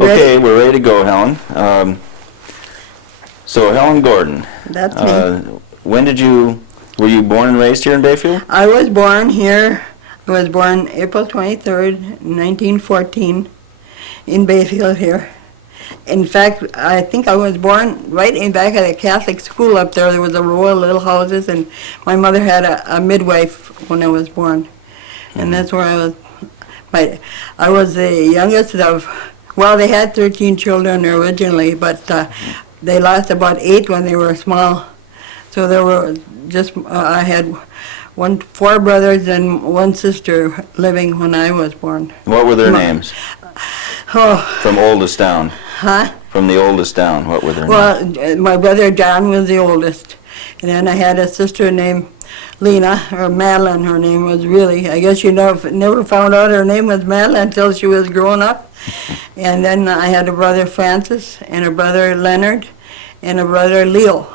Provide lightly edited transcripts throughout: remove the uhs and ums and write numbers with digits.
Okay, we're ready to go, Helen. So Helen Gordon. That's me. Were you born and raised here in Bayfield? I was born here. I was born April 23rd, 1914, in Bayfield here. In fact, I think I was born right in back of the Catholic school up there. There was a row of little houses, and my mother had a midwife when I was born. And that's where I was. I was the youngest of, well, they had 13 children originally, but they lost about 8 when they were small. So there were just, I had 4 brothers and 1 sister living when I was born. What were their names? Oh. From oldest down. Huh? From the oldest down, what were their names? Well, my brother John was the oldest. And then I had a sister named Lena, or Madeline, her name was really. I guess you never found out her name was Madeline until she was grown up. And then I had a brother Francis, and a brother Leonard, and a brother Leo.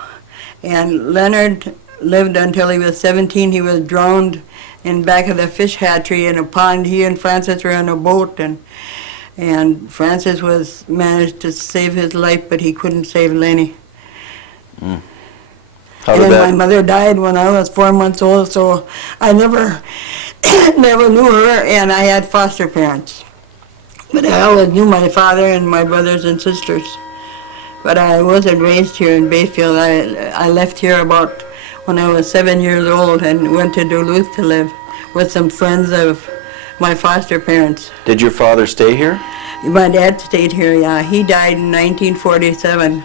And Leonard lived until he was 17. He was drowned in back of the fish hatchery in a pond. He and Francis were on a boat, and Francis managed to save his life, but he couldn't save Lenny. Mm. And then my mother died when I was 4 months old, so I never knew her, and I had foster parents. But I always knew my father and my brothers and sisters. But I wasn't raised here in Bayfield. I left here about when I was 7 years old and went to Duluth to live with some friends of my foster parents. Did your father stay here? My dad stayed here, yeah. He died in 1947.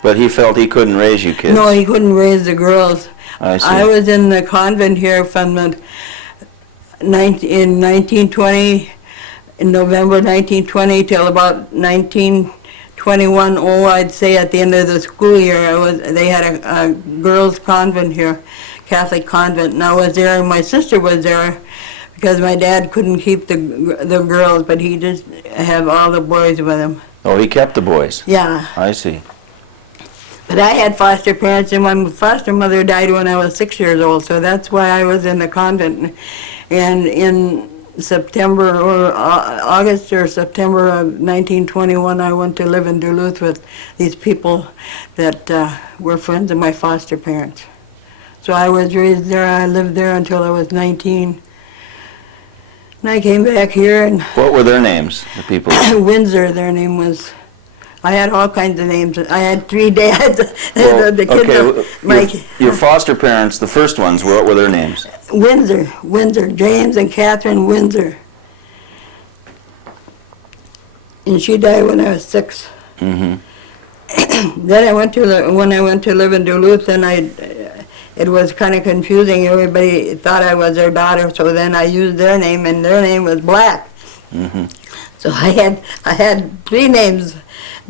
But he felt he couldn't raise you kids? No, he couldn't raise the girls. I see. I was in the convent here from in 1920, in November 1920 till about 1921. Oh, I'd say at the end of the school year, they had a girls' convent here, Catholic convent, and I was there, and my sister was there because my dad couldn't keep the girls, but he just have all the boys with him. Oh, he kept the boys? Yeah. I see. But I had foster parents, and my foster mother died when I was 6 years old, so that's why I was in the convent. And in September or August or September of 1921, I went to live in Duluth with these people that were friends of my foster parents. So I was raised there. I lived there until I was 19. And I came back here. And what were their names, the people? Windsor, their name was. I had all kinds of names. I had 3 dads. Well, your foster parents, the first ones, what were their names? Windsor, James and Catherine Windsor. And she died when I was 6. Mm-hmm. Then when I went to live in Duluth, and it was kind of confusing. Everybody thought I was their daughter, so then I used their name, and their name was Black. Mm-hmm. So I had 3 names.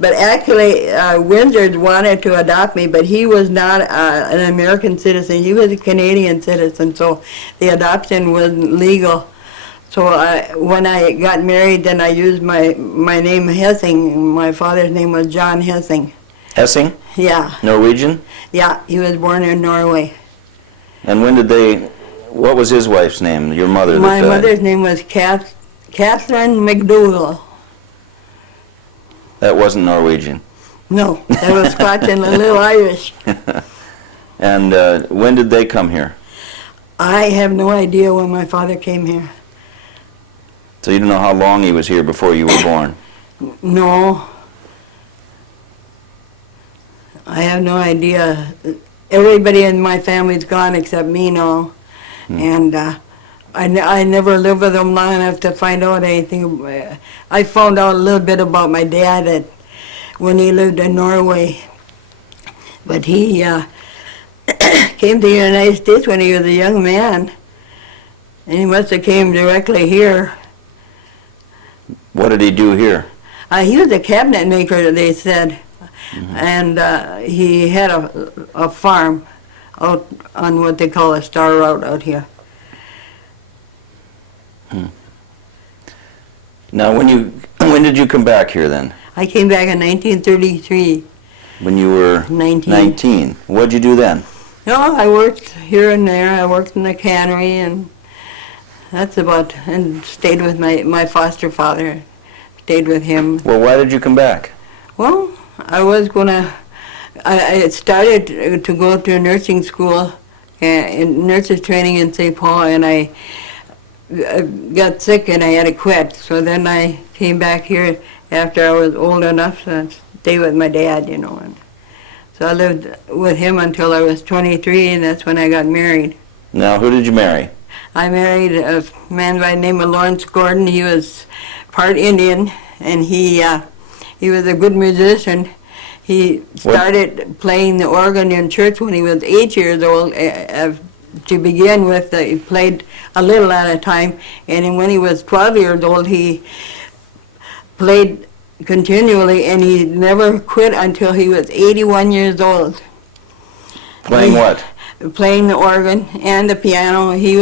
But actually, Windsor wanted to adopt me, but he was not an American citizen. He was a Canadian citizen, so the adoption wasn't legal. So when I got married, then I used my name Hessing. My father's name was John Hessing. Hessing? Yeah. Norwegian? Yeah, he was born in Norway. And what was his wife's name, your mother? My mother's name was Catherine McDougall. That wasn't Norwegian? No, that was Scotch and a little Irish. And when did they come here? I have no idea when my father came here. So you don't know how long he was here before you were born? No. I have no idea. Everybody in my family's gone except me now. And I never lived with them long enough to find out anything. I found out a little bit about my dad when he lived in Norway. But he came to the United States when he was a young man. And he must have came directly here. What did he do here? He was a cabinet maker, they said. Mm-hmm. And he had a farm out on what they call a star route out here. Now, when did you come back here then? I came back in 1933. When you were 19. What'd you do then? No, I worked here and there. I worked in the cannery, and that's about, and stayed with my foster father stayed with him. Well, why did you come back? Well, I started to go to nursing school, in nurses training in St. Paul, and I got sick and I had to quit. So then I came back here after I was old enough to stay with my dad, you know. And so I lived with him until I was 23, and that's when I got married. Now, who did you marry? I married a man by the name of Helen Gordon. He was part Indian, and he was a good musician. He started playing the organ in church when he was 8 years old. To begin with, he played a little at a time, and then when he was 12 years old, he played continually, and he never quit until he was 81 years old. Playing what? Playing the organ and the piano. He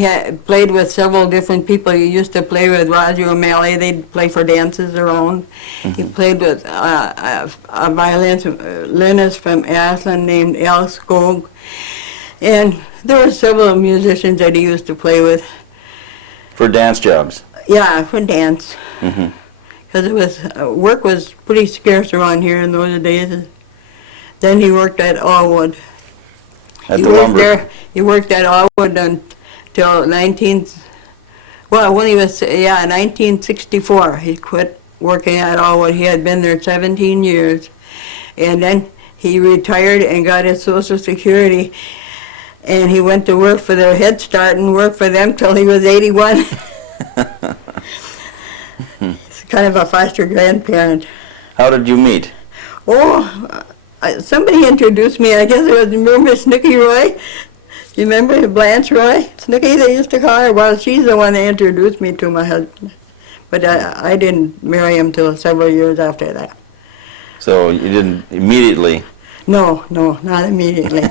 had played with several different people. He used to play with Roger O'Malley. They'd play for dances around. He played with a violinist from Ashland named Al Skog. And there were several musicians that he used to play with. For dance jobs? Yeah, for dance. Because work was pretty scarce around here in those days. Then he worked at Allwood. At the lumber? He worked at Allwood until 1964. He quit working at Allwood. He had been there 17 years. And then he retired and got his Social Security. And he went to work for their Head Start and worked for them till he was 81. He's kind of a foster grandparent. How did you meet? Oh, somebody introduced me. I guess it was, remember Snooky Roy? You remember Blanche Roy? Snooky, they used to call her. Well, she's the one that introduced me to my husband. But I didn't marry him till several years after that. So you didn't immediately? No, not immediately.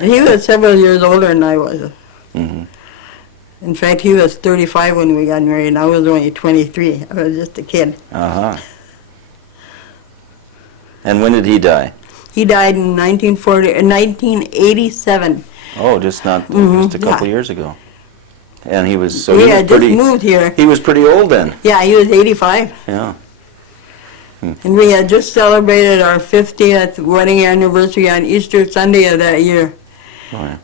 He was several years older than I was. In fact, he was 35 when we got married, and I was only 23. I was just a kid. And when did he die? He died in 1987. Oh, just a couple years ago. And he was We had just moved here. He was pretty old then. Yeah, he was 85. Yeah. And we had just celebrated our 50th wedding anniversary on Easter Sunday of that year. Oh, yeah.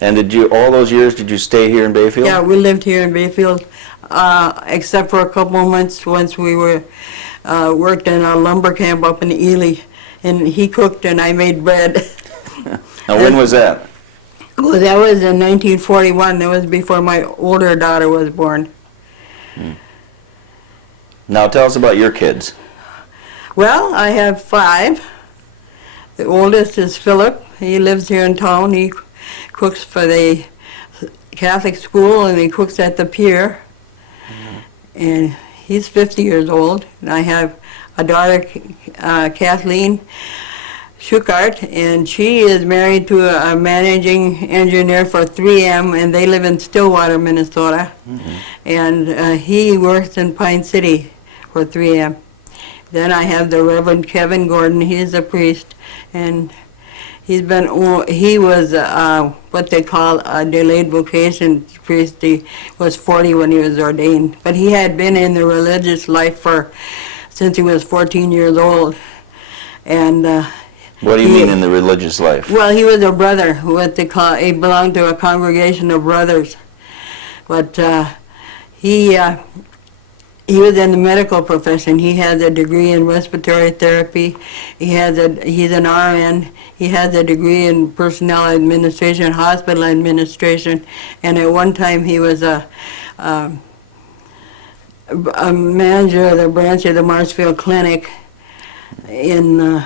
And all those years, did you stay here in Bayfield? Yeah, we lived here in Bayfield, except for a couple of months once we were worked in a lumber camp up in Ely, and he cooked and I made bread. Now, when was that? Well, that was in 1941. That was before my older daughter was born. Now, tell us about your kids. Well, I have 5. The oldest is Philip. He lives here in town. He cooks for the Catholic school, and he cooks at the pier. And he's 50 years old. And I have a daughter, Kathleen Schuchart, and she is married to a managing engineer for 3M, and they live in Stillwater, Minnesota. And he works in Pine City for 3M. Then I have the Reverend Kevin Gordon. He's a priest, and he was what they call a delayed vocation priest. He was 40 when he was ordained, but he had been in the religious life since he was 14 years old. And what do you mean in the religious life? Well, he was a brother, what they call. He belonged to a congregation of brothers, but he was in the medical profession. He has a degree in respiratory therapy. He's an RN. He has a degree in personnel administration, hospital administration, and at one time he was a manager of the branch of the Marshfield Clinic in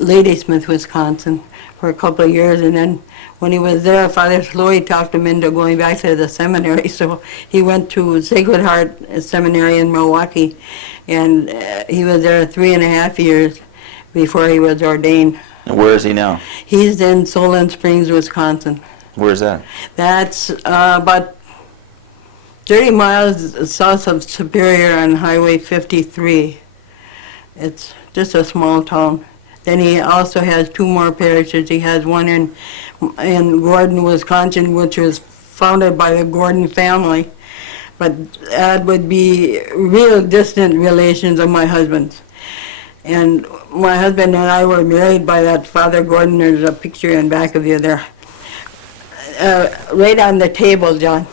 Ladysmith, Wisconsin, for a couple of years, and then when he was there, Father Sloy talked him into going back to the seminary, so he went to Sacred Heart Seminary in Milwaukee, and he was there 3.5 years before he was ordained. And where is he now? He's in Solon Springs, Wisconsin. Where's that? That's about 30 miles south of Superior on Highway 53. It's just a small town. Then he also has 2 more parishes. He has one in Gordon, Wisconsin, which was founded by the Gordon family. but that would be real distant relations of my husband's. And my husband and I were married by that Father Gordon. There's a picture in back of you there. Right on the table, John.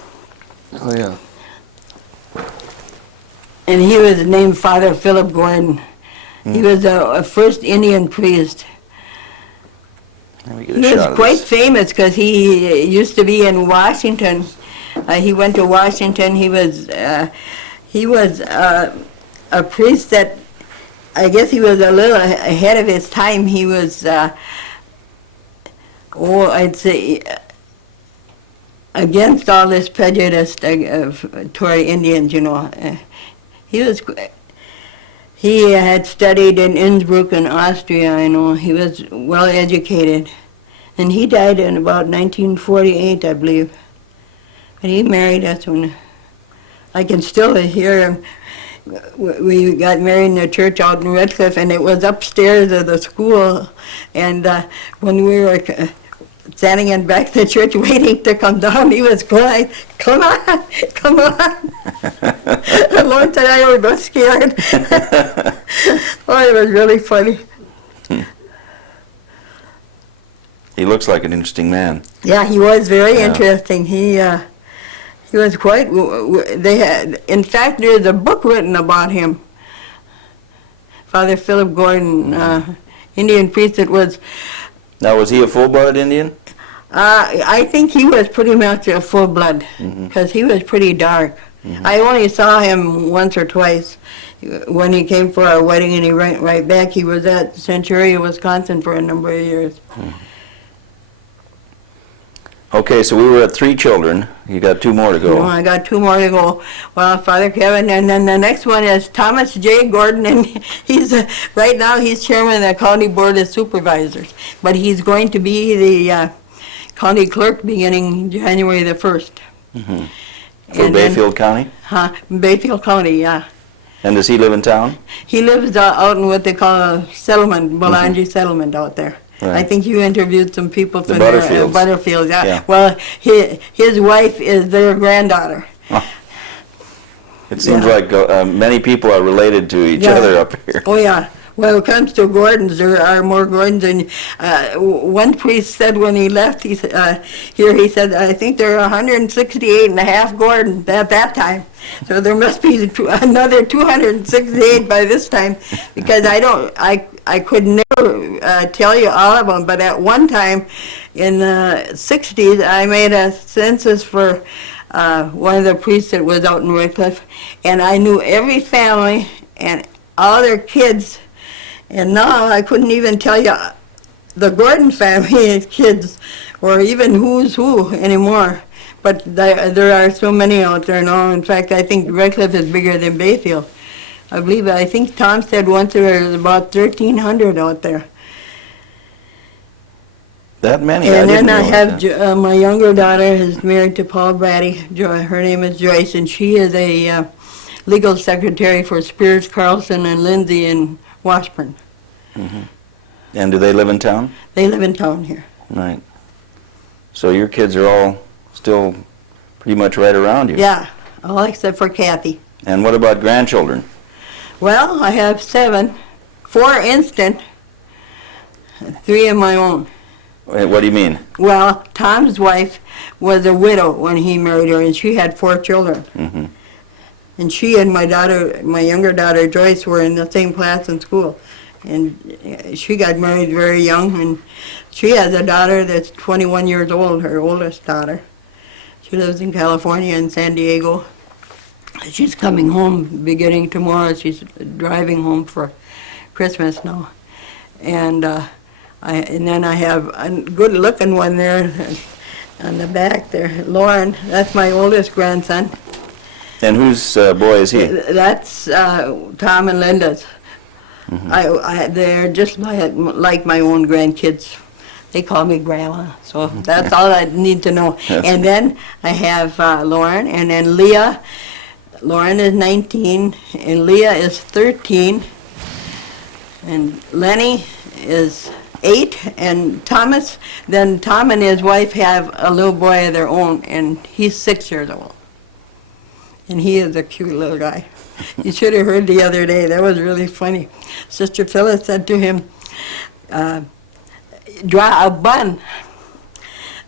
Oh, yeah. And he was named Father Philip Gordon. He was a first Indian priest. Let me get a He shot was of quite this. famous because he used to be in Washington. He went to Washington. He was a priest that, I guess he was a little ahead of his time. He was, I'd say, against all this prejudice toward Indians, you know. He had studied in Innsbruck in Austria, I know. He was well educated. And he died in about 1948, I believe. But he married us when I can still hear him. We got married in a church out in Redcliffe, and it was upstairs of the school. And when we were standing in back of the church waiting to come down, he was crying, "Come on, come on." The Lord said I was scared. Oh, it was really funny. He looks like an interesting man. Yeah, he was very Yeah. interesting. He was quite. They had, in fact, there's a book written about him. Father Philip Gordon, Indian priest. It was. Now, was he a full-blooded Indian? I think he was pretty much a full blood because he was pretty dark. I only saw him once or twice when he came for our wedding, and he went right back. He was at Centuria, Wisconsin for a number of years. Okay, so we were at 3 children. You got 2 more to go. No, I got 2 more to go. Well, Father Kevin, and then the next one is Thomas J. Gordon, and he's right now he's chairman of the County Board of Supervisors, but he's going to be the county clerk beginning January the 1st. For Bayfield County? Bayfield County, yeah. And does he live in town? He lives out in what they call a settlement, Belanger settlement out there. Right. I think you interviewed some people The from there. Butterfields. Butterfield, yeah. Yeah. Well, his wife is their granddaughter. It seems Yeah. like many people are related to each Yeah. other up here. Oh, yeah. When it comes to Gordons, there are more Gordons. And one priest said when he left, he said, I think there are 168 and a half Gordons at that time. So there must be another 268 by this time, because I could never tell you all of them. But at one time in the 60s, I made a census for one of the priests that was out in Redcliffe, and I knew every family and all their kids. And now I couldn't even tell you the Gordon family kids, or even who's who anymore. But there are so many out there now. In fact, I think Redcliffe is bigger than Bayfield. I think Tom said once there was about 1,300 out there. That many? And I didn't then I know have that. my younger daughter is married to Paul Brady. Her name is Joyce, and she is a legal secretary for Spears, Carlson, and Lindsay in Washburn. And do they live in town? They live in town here. Right. So your kids are all still pretty much right around you? Yeah, all except for Kathy. And what about grandchildren? Well, I have 7, 4 instant, 3 of my own. Wait, what do you mean? Well, Tom's wife was a widow when he married her, and she had 4 children. And she and my younger daughter Joyce, were in the same class in school. And she got married very young, and she has a daughter that's 21 years old, her oldest daughter. She lives in California, in San Diego. She's coming home beginning tomorrow. She's driving home for Christmas now. And then I have a good-looking one there on the back there, Lauren. That's my oldest grandson. And whose boy is he? That's Tom and Linda's. They're just like my own grandkids. They call me Grandma, so that's all I need to know. And then I have Lauren, and then Leah. Lauren is 19, and Leah is 13, and Lenny is 8, and Thomas. Then Tom and his wife have a little boy of their own, and he's 6 years old. And he is a cute little guy. You should have heard the other day. That was really funny. Sister Phyllis said to him, draw a bun.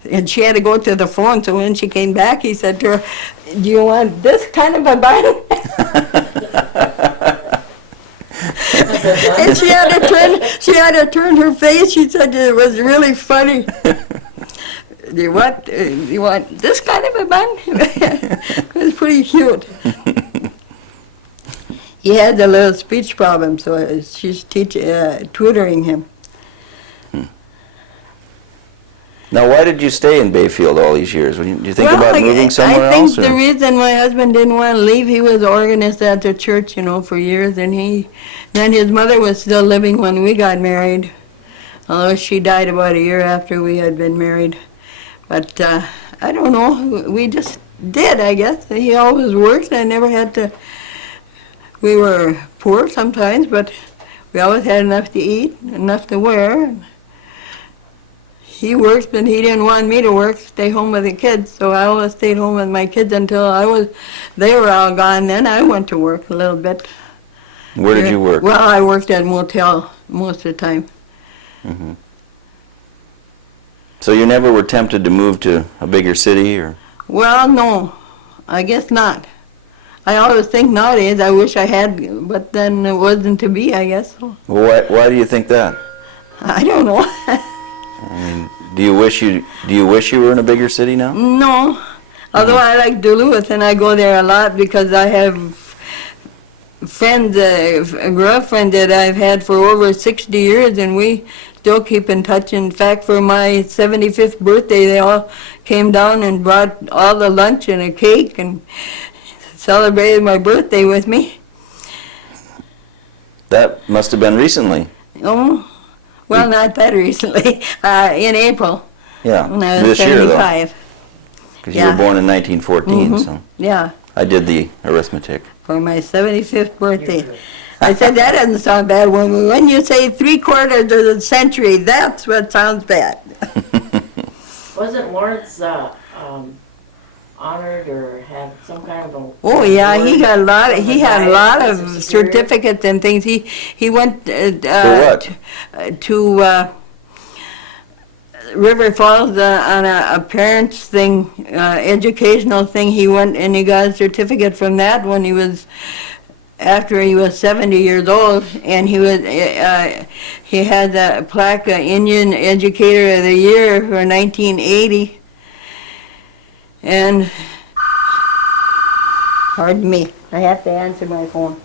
And she had to go to the phone, so when she came back, he said to her, do you want this kind of a bun? And she had to turn her face. She said it was really funny. Do you want this kind of a bun? It was pretty cute. He had a little speech problem, so she's tutoring him. Now, why did you stay in Bayfield all these years? Do you think about moving somewhere else? I think the reason my husband didn't want to leave, he was organist at the church, for years, and then his mother was still living when we got married, although she died about a year after we had been married. But I don't know, we just did, I guess. He always worked. I never had to, we were poor sometimes, but we always had enough to eat, enough to wear. He worked, but he didn't want me to work, stay home with the kids. So I always stayed home with my kids until they were all gone. Then I went to work a little bit. Where did you work? Well, I worked at a motel most of the time. Mm-hmm. So you never were tempted to move to a bigger city, or? Well, no, I guess not. I always think nowadays I wish I had, but then it wasn't to be, I guess. Well, why do you think that? I don't know. I mean, do you wish you were in a bigger city now? No, although I like Duluth and I go there a lot because I have friends, a girlfriend that I've had for over 60 years, and we still keep in touch. In fact, for my 75th birthday, they all came down and brought all the lunch and a cake and celebrated my birthday with me. That must have been recently. Oh. Well, not that recently. In April. Yeah, when I was this year, though. 75. Because you were born in 1914, so. Yeah, I did the arithmetic. for my 75th birthday. I said, that doesn't sound bad. When you say 3/4 of the century, that's what sounds bad. Wasn't Lawrence honored or had some kind of a... Oh, yeah, he got a lot. He had a lot of Diocese Superior? certificates and things. He went what? to River Falls on a parents thing, educational thing. He went and he got a certificate from that when he was, after he was 70 years old, and he had the plaque, Indian Educator of the Year for 1980. And, pardon me, I have to answer my phone.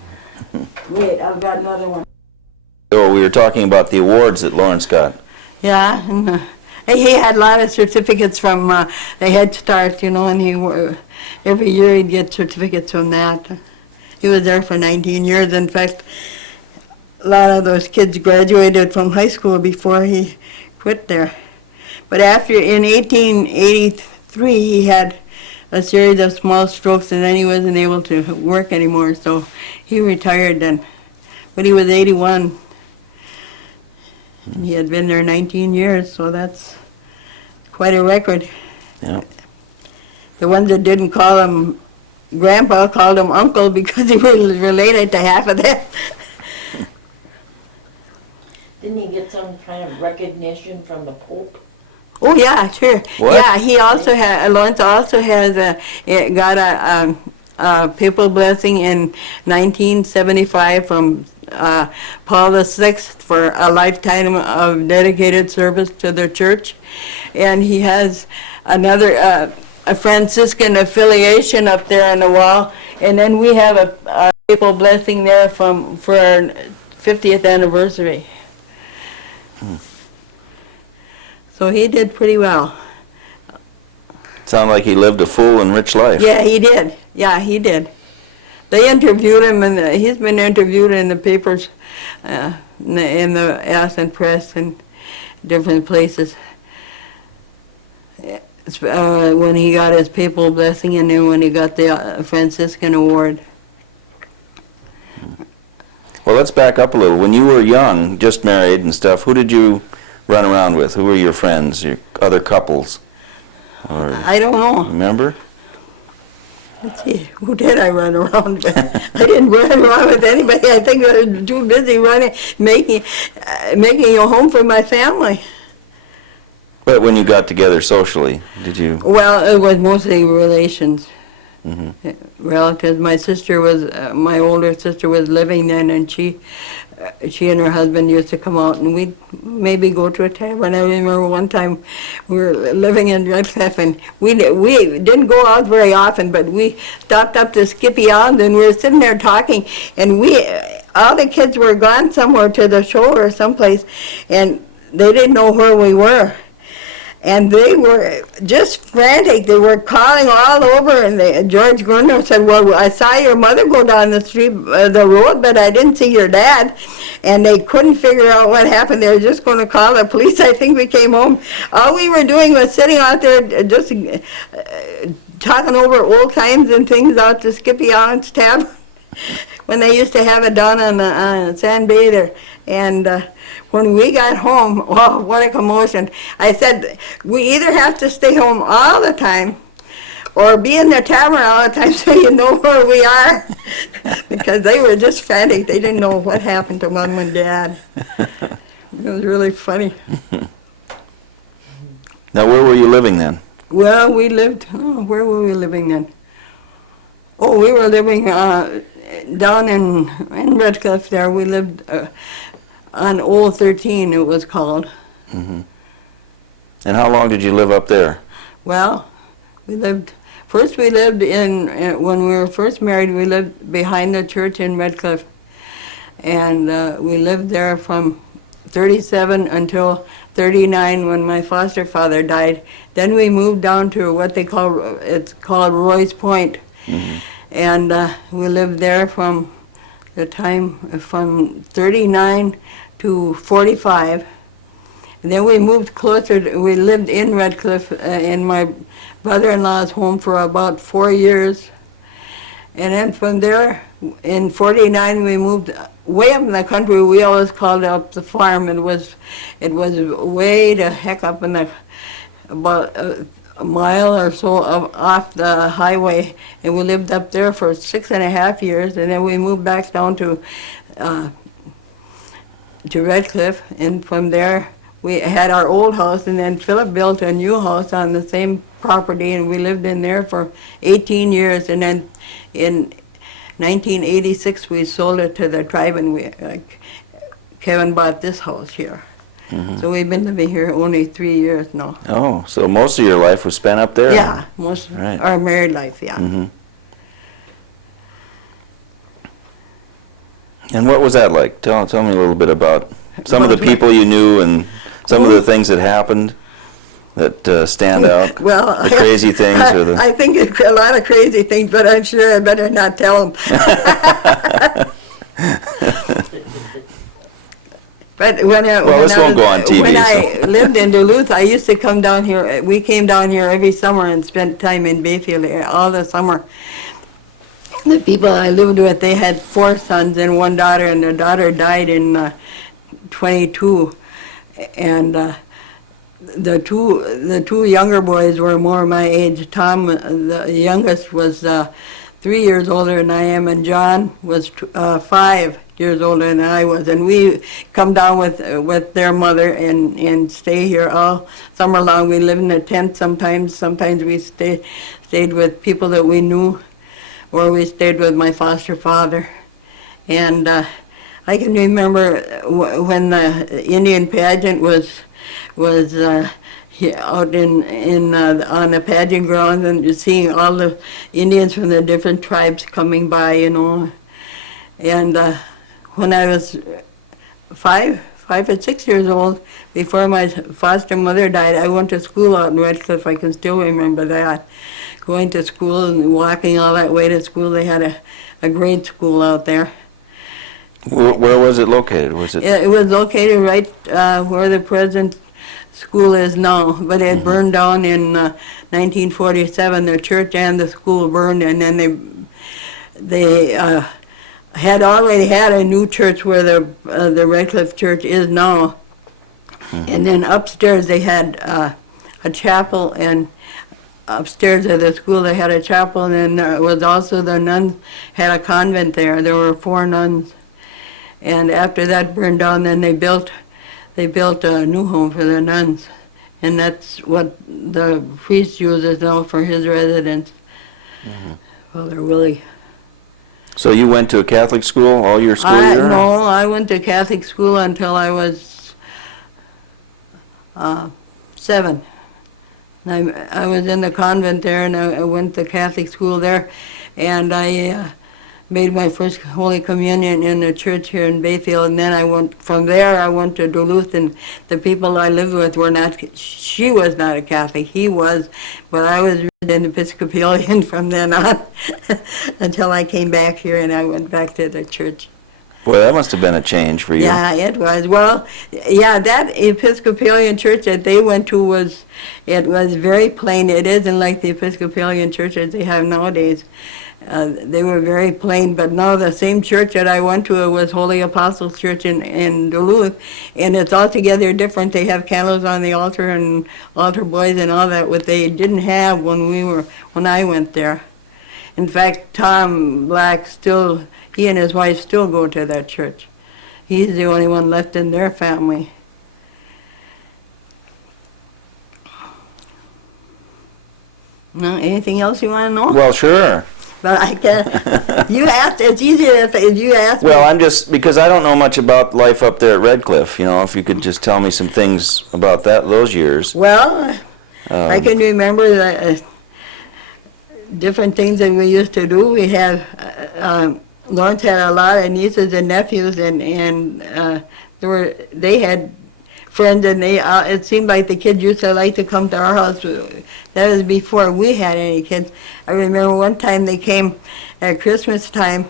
Wait, I've got another one. So we were talking about the awards that Lawrence got. Yeah, and he had a lot of certificates from the Head Start, and every year he'd get certificates from that. He was there for 19 years. In fact, a lot of those kids graduated from high school before he quit there. But in 1883, he had a series of small strokes, and then he wasn't able to work anymore, so he retired then. But he was 81, and he had been there 19 years, so that's quite a record. Yeah. The ones that didn't call him Grandpa called him Uncle because he was related to half of them. Didn't he get some kind of recognition from the Pope? Oh yeah, sure. What? Yeah, he also Lawrence also has got a papal blessing in 1975 from Paul VI for a lifetime of dedicated service to the church, and he has another a Franciscan affiliation up there on the wall, and then we have a papal blessing there for our 50th anniversary. So he did pretty well. Sounded like he lived a full and rich life. Yeah, he did. Yeah, he did. They interviewed him, and he's been interviewed in the papers, in the Aspen Press and different places. When he got his papal blessing, and then when he got the Franciscan award. Well, let's back up a little. When you were young, just married and stuff, who did you run around with? Who were your friends, your other couples? Or, I don't know. remember? let's see, who did I run around with? I didn't run around with anybody. I think I was too busy running, making a home for my family. But when you got together socially, did you? Well, it was mostly relations, Hmm. relatives. My sister was, my older sister was living then, and she and her husband used to come out, and we'd maybe go to a tavern. I remember one time we were living in Redcliffe, and we didn't go out very often, but we stopped up to Skippy Island, and we were sitting there talking, and all the kids were gone somewhere to the show or someplace, and they didn't know where we were. And they were just frantic. They were calling all over, and George Gurner said, well, I saw your mother go down the street, the road, but I didn't see your dad. And they couldn't figure out what happened. They were just going to call the police. I think we came home. All we were doing was sitting out there just talking over old times and things out to Skippy Allen's Tavern when they used to have it down on San Bay there. And when we got home, oh, what a commotion. I said, we either have to stay home all the time or be in the tavern all the time so you know where we are. Because they were just frantic. They didn't know what happened to Mom and Dad. It was really funny. Now, where were you living then? Well, we lived, where were we living then? Oh, we were living down in Redcliffe there. We lived on Old 13, it was called. Hmm. And how long did you live up there? Well, we lived in, when we were first married, we lived behind the church in Redcliffe. And we lived there from 37 until 39 when my foster father died. Then we moved down to what it's called Roy's Point. Hmm. And we lived there from the time from 39 to 45. And then we moved closer, we lived in Redcliffe in my brother-in-law's home for about 4 years. And then from there, in 49, we moved way up in the country. We always called it up the farm. It was way the heck up in the, about a mile or so off the highway, and we lived up there for 6.5 years, and then we moved back down to Redcliffe, and from there we had our old house, and then Philip built a new house on the same property, and we lived in there for 18 years, and then in 1986 we sold it to the tribe, and Kevin bought this house here. Mm-hmm. So we've been living here only 3 years now. Oh, so most of your life was spent up there? Yeah, most of Right. our married life, yeah. Mm-hmm. And what was that like? Tell me a little bit about some of the people you knew and some of the things that happened that stand out. Well, the crazy things or the... I think it's a lot of crazy things, but I'm sure I better not tell them. But when I lived in Duluth, I used to come down here. We came down here every summer and spent time in Bayfield all the summer. The people I lived with, they had 4 sons and 1 daughter, and the daughter died in 22. And the two younger boys were more my age. Tom, the youngest, was 3 years older than I am, and John was 5 years older than I was, and we come down with their mother and stay here all summer long. We live in a tent sometimes. Sometimes we stayed with people that we knew, or we stayed with my foster father. And I can remember when the Indian pageant was out on the pageant grounds, and just seeing all the Indians from the different tribes coming by, you know. And when I was 5 or 6 years old, before my foster mother died, I went to school out in Redcliffe. I can still remember that. Going to school and walking all that way to school. They had a grade school out there. Where was it located? It was located right where the present school is now, but it burned down in 1947. The church and the school burned, and then they had already had a new church where the Redcliffe Church is now. Mm-hmm. And then upstairs they had a chapel, and upstairs of the school, they had a chapel, and then there was also the nuns had a convent there. There were 4 nuns. And after that burned down, then they built a new home for the nuns. And that's what the priest uses now for his residence. Father Willie. So you went to a Catholic school all your school year? No, I went to Catholic school until I was 7. I was in the convent there, and I went to Catholic school there, and I made my first Holy Communion in the church here in Bayfield, and then I went to Duluth, and the people I lived with were not, she was not a Catholic, he was, but I was an Episcopalian from then on until I came back here and I went back to the church. Boy, that must have been a change for you. Yeah, it was. Well, yeah, that Episcopalian church that they went to was very plain. It isn't like the Episcopalian churches they have nowadays. They were very plain, but now the same church that I went to was Holy Apostles Church in Duluth, and it's altogether different. They have candles on the altar and altar boys and all that, what they didn't have when I went there. In fact, Tom Black he and his wife still go to that church. He's the only one left in their family. No, anything else you want to know? Well, sure. But I can. You asked. It's easier if you ask. Well, me. I'm just, because I don't know much about life up there at Red Cliff, if you could just tell me some things about those years. Well, I can remember the different things that we used to do. We had Lawrence had a lot of nieces and nephews, and they had friends, and it seemed like the kids used to like to come to our house. That was before we had any kids. I remember one time they came at Christmas time,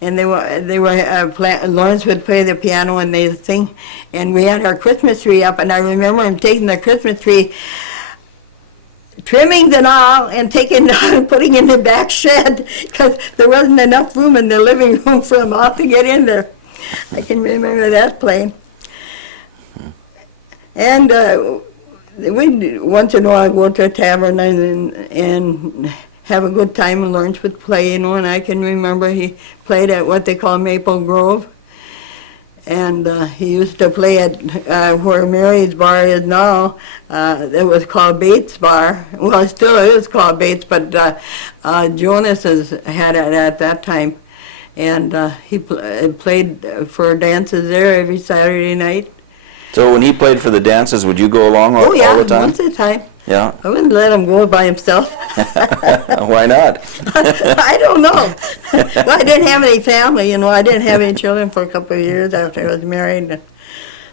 and Lawrence would play the piano and they'd sing, and we had our Christmas tree up, and I remember him taking the Christmas tree, trimmings and all, and taking and putting in the back shed, because there wasn't enough room in the living room for them all to get in there. I can remember that playing. And we once in a while go to a tavern and have a good time, and Lawrence would play, and I can remember he played at what they call Maple Grove, and he used to play at where Mary's Bar is now. It was called Bates Bar. Well, it still is called Bates, but Jonas had it at that time, and he played for dances there every Saturday night. So when he played for the dances, would you go along all the time? Once at a time. Yeah. I wouldn't let him go by himself. Why not? I don't know. Well, I didn't have any family, I didn't have any children for a couple of years after I was married.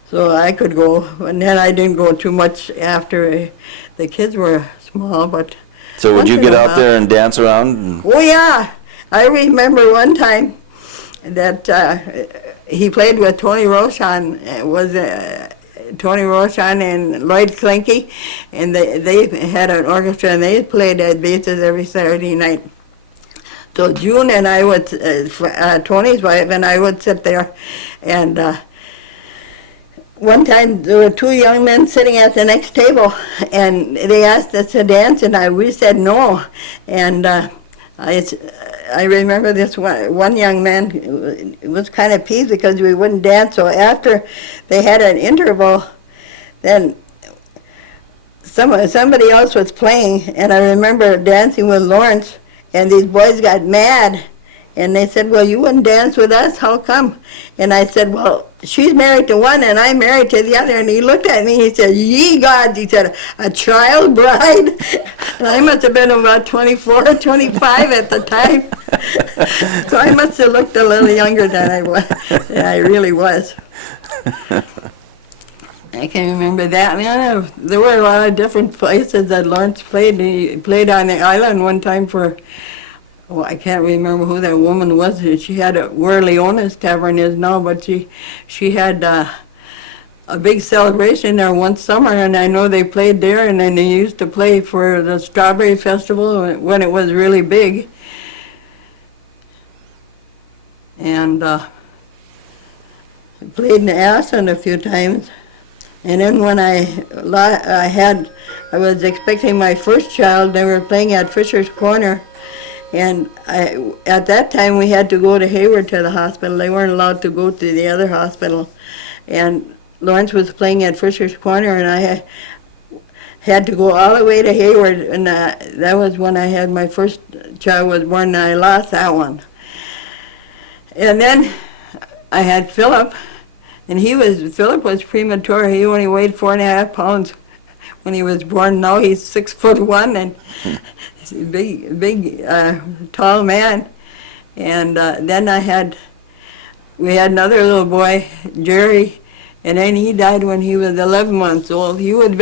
So I could go, and then I didn't go too much after the kids were small, but... So would you get out there and dance around? Oh, yeah. I remember one time that he played with Tony Rochon, Tony Rochon and Lloyd Klinke, and they had an orchestra, and they played at Bates every Saturday night. So June and I would, Tony's wife and I would sit there, and one time there were 2 young men sitting at the next table, and they asked us to dance, and we said no, and I remember this one young man was kind of peeved because we wouldn't dance. So after they had an interval, then somebody else was playing, and I remember dancing with Lawrence, and these boys got mad, and they said, "Well, you wouldn't dance with us? How come?" And I said, "Well, she's married to one and I'm married to the other." And he looked at me, he said, "Ye gods," he said, "a child bride?" And I must have been about 24 or 25 at the time. So I must have looked a little younger than I really was. I can remember that. There were a lot of different places that Lawrence played. He played on the island one time for, I can't remember who that woman was. She had where Leona's Tavern is now, but she had a big celebration there one summer, and I know they played there, and then they used to play for the Strawberry Festival when it was really big. And played in Aspen a few times. And then when I was expecting my first child, they were playing at Fisher's Corner. And at that time, we had to go to Hayward to the hospital. They weren't allowed to go to the other hospital. And Lawrence was playing at Fisher's Corner, and I had to go all the way to Hayward. And that was when I had my first child was born, and I lost that one. And then I had Philip, and Philip was premature. He only weighed 4.5 pounds when he was born. Now he's 6'1", and he's a big, tall man. And then we had another little boy, Jerry, and then he died when he was 11 months old. He would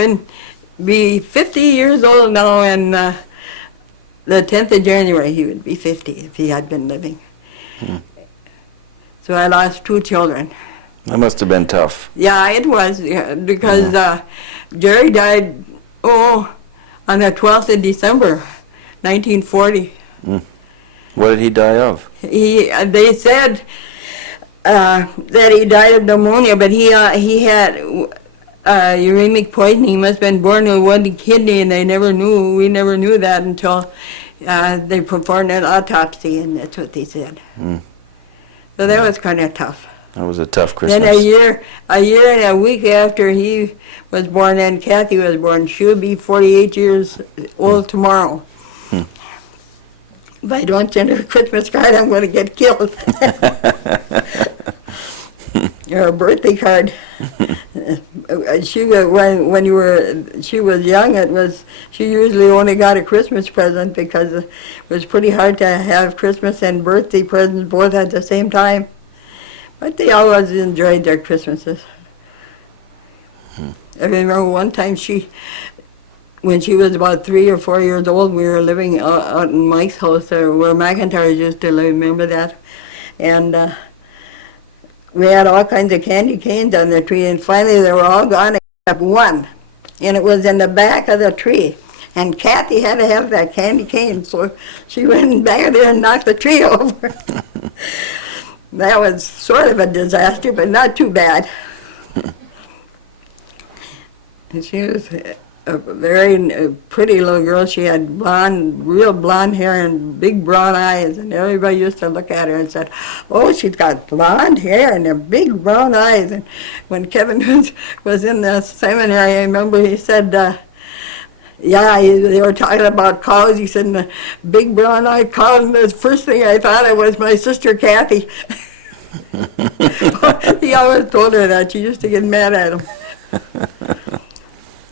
be 50 years old now, and the 10th of January he would be 50 if he had been living. So I lost 2 children. That must have been tough. Yeah, it was, because Jerry died, on the 12th of December, 1940. What did he die of? They said that he died of pneumonia, but he had uremic poisoning. He must have been born with one kidney, and we never knew that until they performed an autopsy, and that's what they said. So that was kind of tough. That was a tough Christmas. Then a year and a week after he was born, and Kathy was born. She'll be 48 years old tomorrow. If I don't send her a Christmas card, I'm going to get killed. Or a birthday card. She was young. She usually only got a Christmas present because it was pretty hard to have Christmas and birthday presents both at the same time. But they always enjoyed their Christmases. I remember one time when she was about 3 or 4 years old, we were living out in Mike's house, where McIntyre used to live, remember that? And we had all kinds of candy canes on the tree, and finally they were all gone except one. And it was in the back of the tree. And Kathy had to have that candy cane, so she went back there and knocked the tree over. That was sort of a disaster, but not too bad. And she was a very pretty little girl. She had real blonde hair and big brown eyes, and everybody used to look at her and said, "Oh, she's got blonde hair and big brown eyes." And when Kevin was in the seminary, I remember he said, they were talking about cows. He said, "The big brown-eyed cow," and the first thing I thought of was my sister Kathy. He always told her that. She used to get mad at him.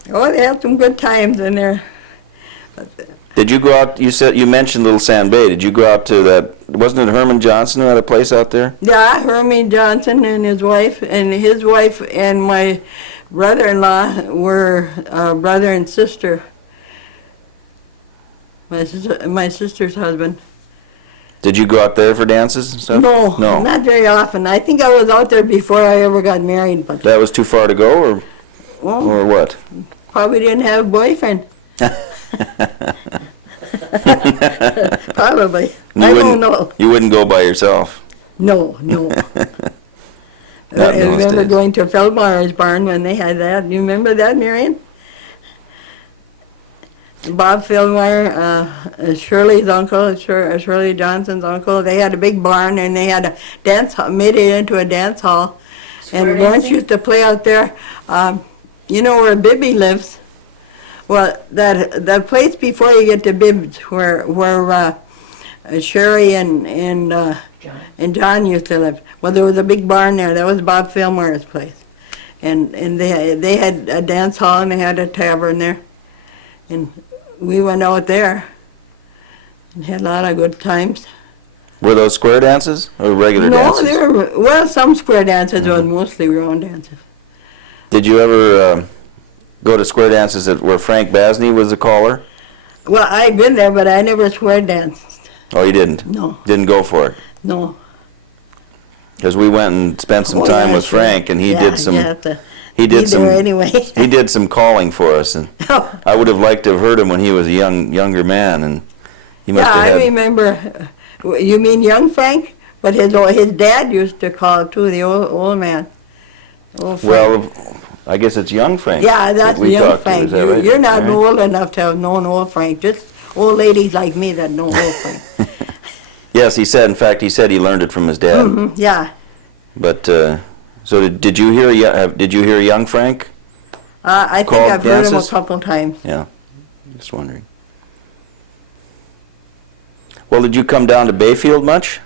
Oh, they had some good times in there. Did you go out, you mentioned Little Sand Bay, did you go out to that, wasn't it Herman Johnson who had a place out there? Yeah, Herman Johnson and his wife and my brother-in-law were brother and sister. My sister's husband. Did you go out there for dances and stuff? No, not very often. I think I was out there before I ever got married, but That was too far to go, or what? probably didn't have a boyfriend. Probably. I don't know. You wouldn't go by yourself? No. I remember going to Feldmeyer's barn when they had that. You remember that, Marion? Bob Feldmeyer, Shirley's uncle, Shirley Johnson's uncle, they had a big barn, and they had a dance hall, made it into a dance hall. And Lawrence used to play out there. You know where Bibby lives? Well, that place before you get to Bibbs, where Sherry and John used to live. Well, there was a big barn there. That was Bob Feldmeyer's place. And they had a dance hall, and they had a tavern there. And we went out there and had a lot of good times. Were those square dances or regular dances? No, there were, some square dances, but mostly round dances. Did you ever go to square dances where Frank Basney was the caller? Well, I've been there, but I never square danced. Oh, you didn't? No. Didn't go for it? No. Because we went and spent some time with Frank, and he did some... He did some calling for us, and I would have liked to have heard him when he was a younger man, and he must have had... I remember. You mean young Frank? But his dad used to call too, the old man. Old Frank. Well, I guess it's young Frank. Yeah, that's that we young talked to, Frank. is that right? You're not Right. old enough to have known old Frank. Just old ladies like me that know old Frank. Yes, he said. In fact, he said he learned it from his dad. Yeah. But so did you hear? Did you hear young Frank? I think Called I've heard him a dances? couple times. Yeah, just wondering. Well, did you come down to Bayfield much?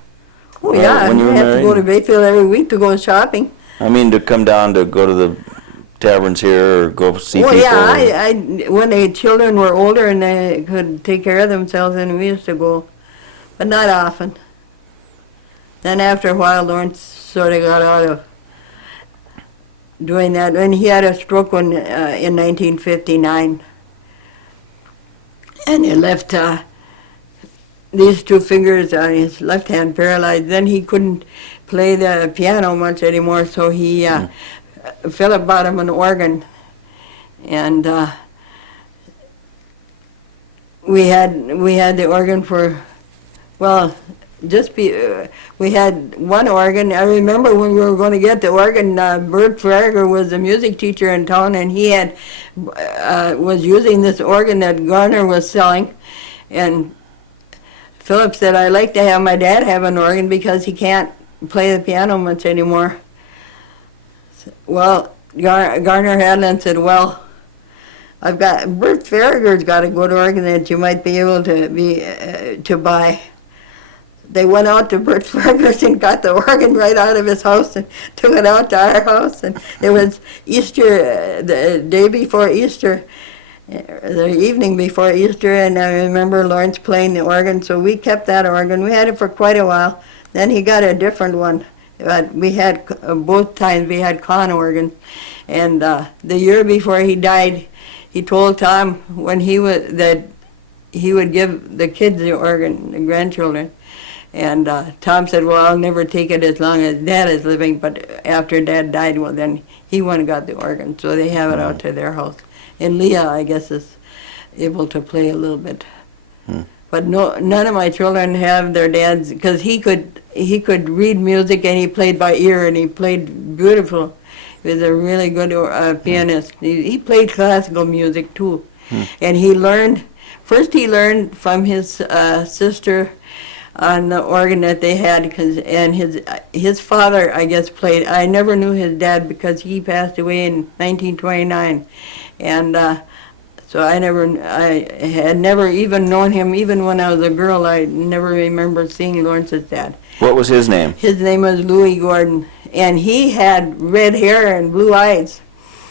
Oh, yeah. when you were I have to go to married? Bayfield every week to go shopping. I mean, to come down to go to the taverns here or go see Oh, people. yeah. When the children were older and they could take care of themselves, then we used to go. But not often. Then after a while, Lawrence sort of got out of doing that. And he had a stroke in 1959. And he left these two fingers on his left hand paralyzed. Then he couldn't play the piano much anymore, so he Philip bought him an organ, and we had the organ for, well, we had one organ. I remember when we were going to get the organ, Bert Farrager was the music teacher in town, and he had was using this organ that Garner was selling, and Philip said, I'd like to have my dad have an organ because he can't play the piano much anymore. Well, Garner Hadlin said, well, I've got, Bert Farrager's got a good organ that you might be able to buy. They went out to Bert Farrager's and got the organ right out of his house and took it out to our house. And it was Easter, the day before Easter, the evening before Easter, and I remember Lawrence playing the organ, so we kept that organ. We had it for quite a while. Then he got a different one. But we had, both times we had con organs. And the year before he died, he told Tom when that he would give the kids the organ, the grandchildren. And Tom said, well, I'll never take it as long as Dad is living, but after Dad died, well, then he went and got the organ. So they have it out to their house. And Leah, I guess, is able to play a little bit. But none of my children have their dads, because he could read music and he played by ear and he played beautiful. He was a really good pianist. He played classical music too. And he learned from his sister on the organ that they had, and his father, I guess, played. I never knew his dad because he passed away in 1929. And so I had never even known him. Even when I was a girl, I never remember seeing Lawrence's dad. What was his name? His name was Louis Gordon, and he had red hair and blue eyes.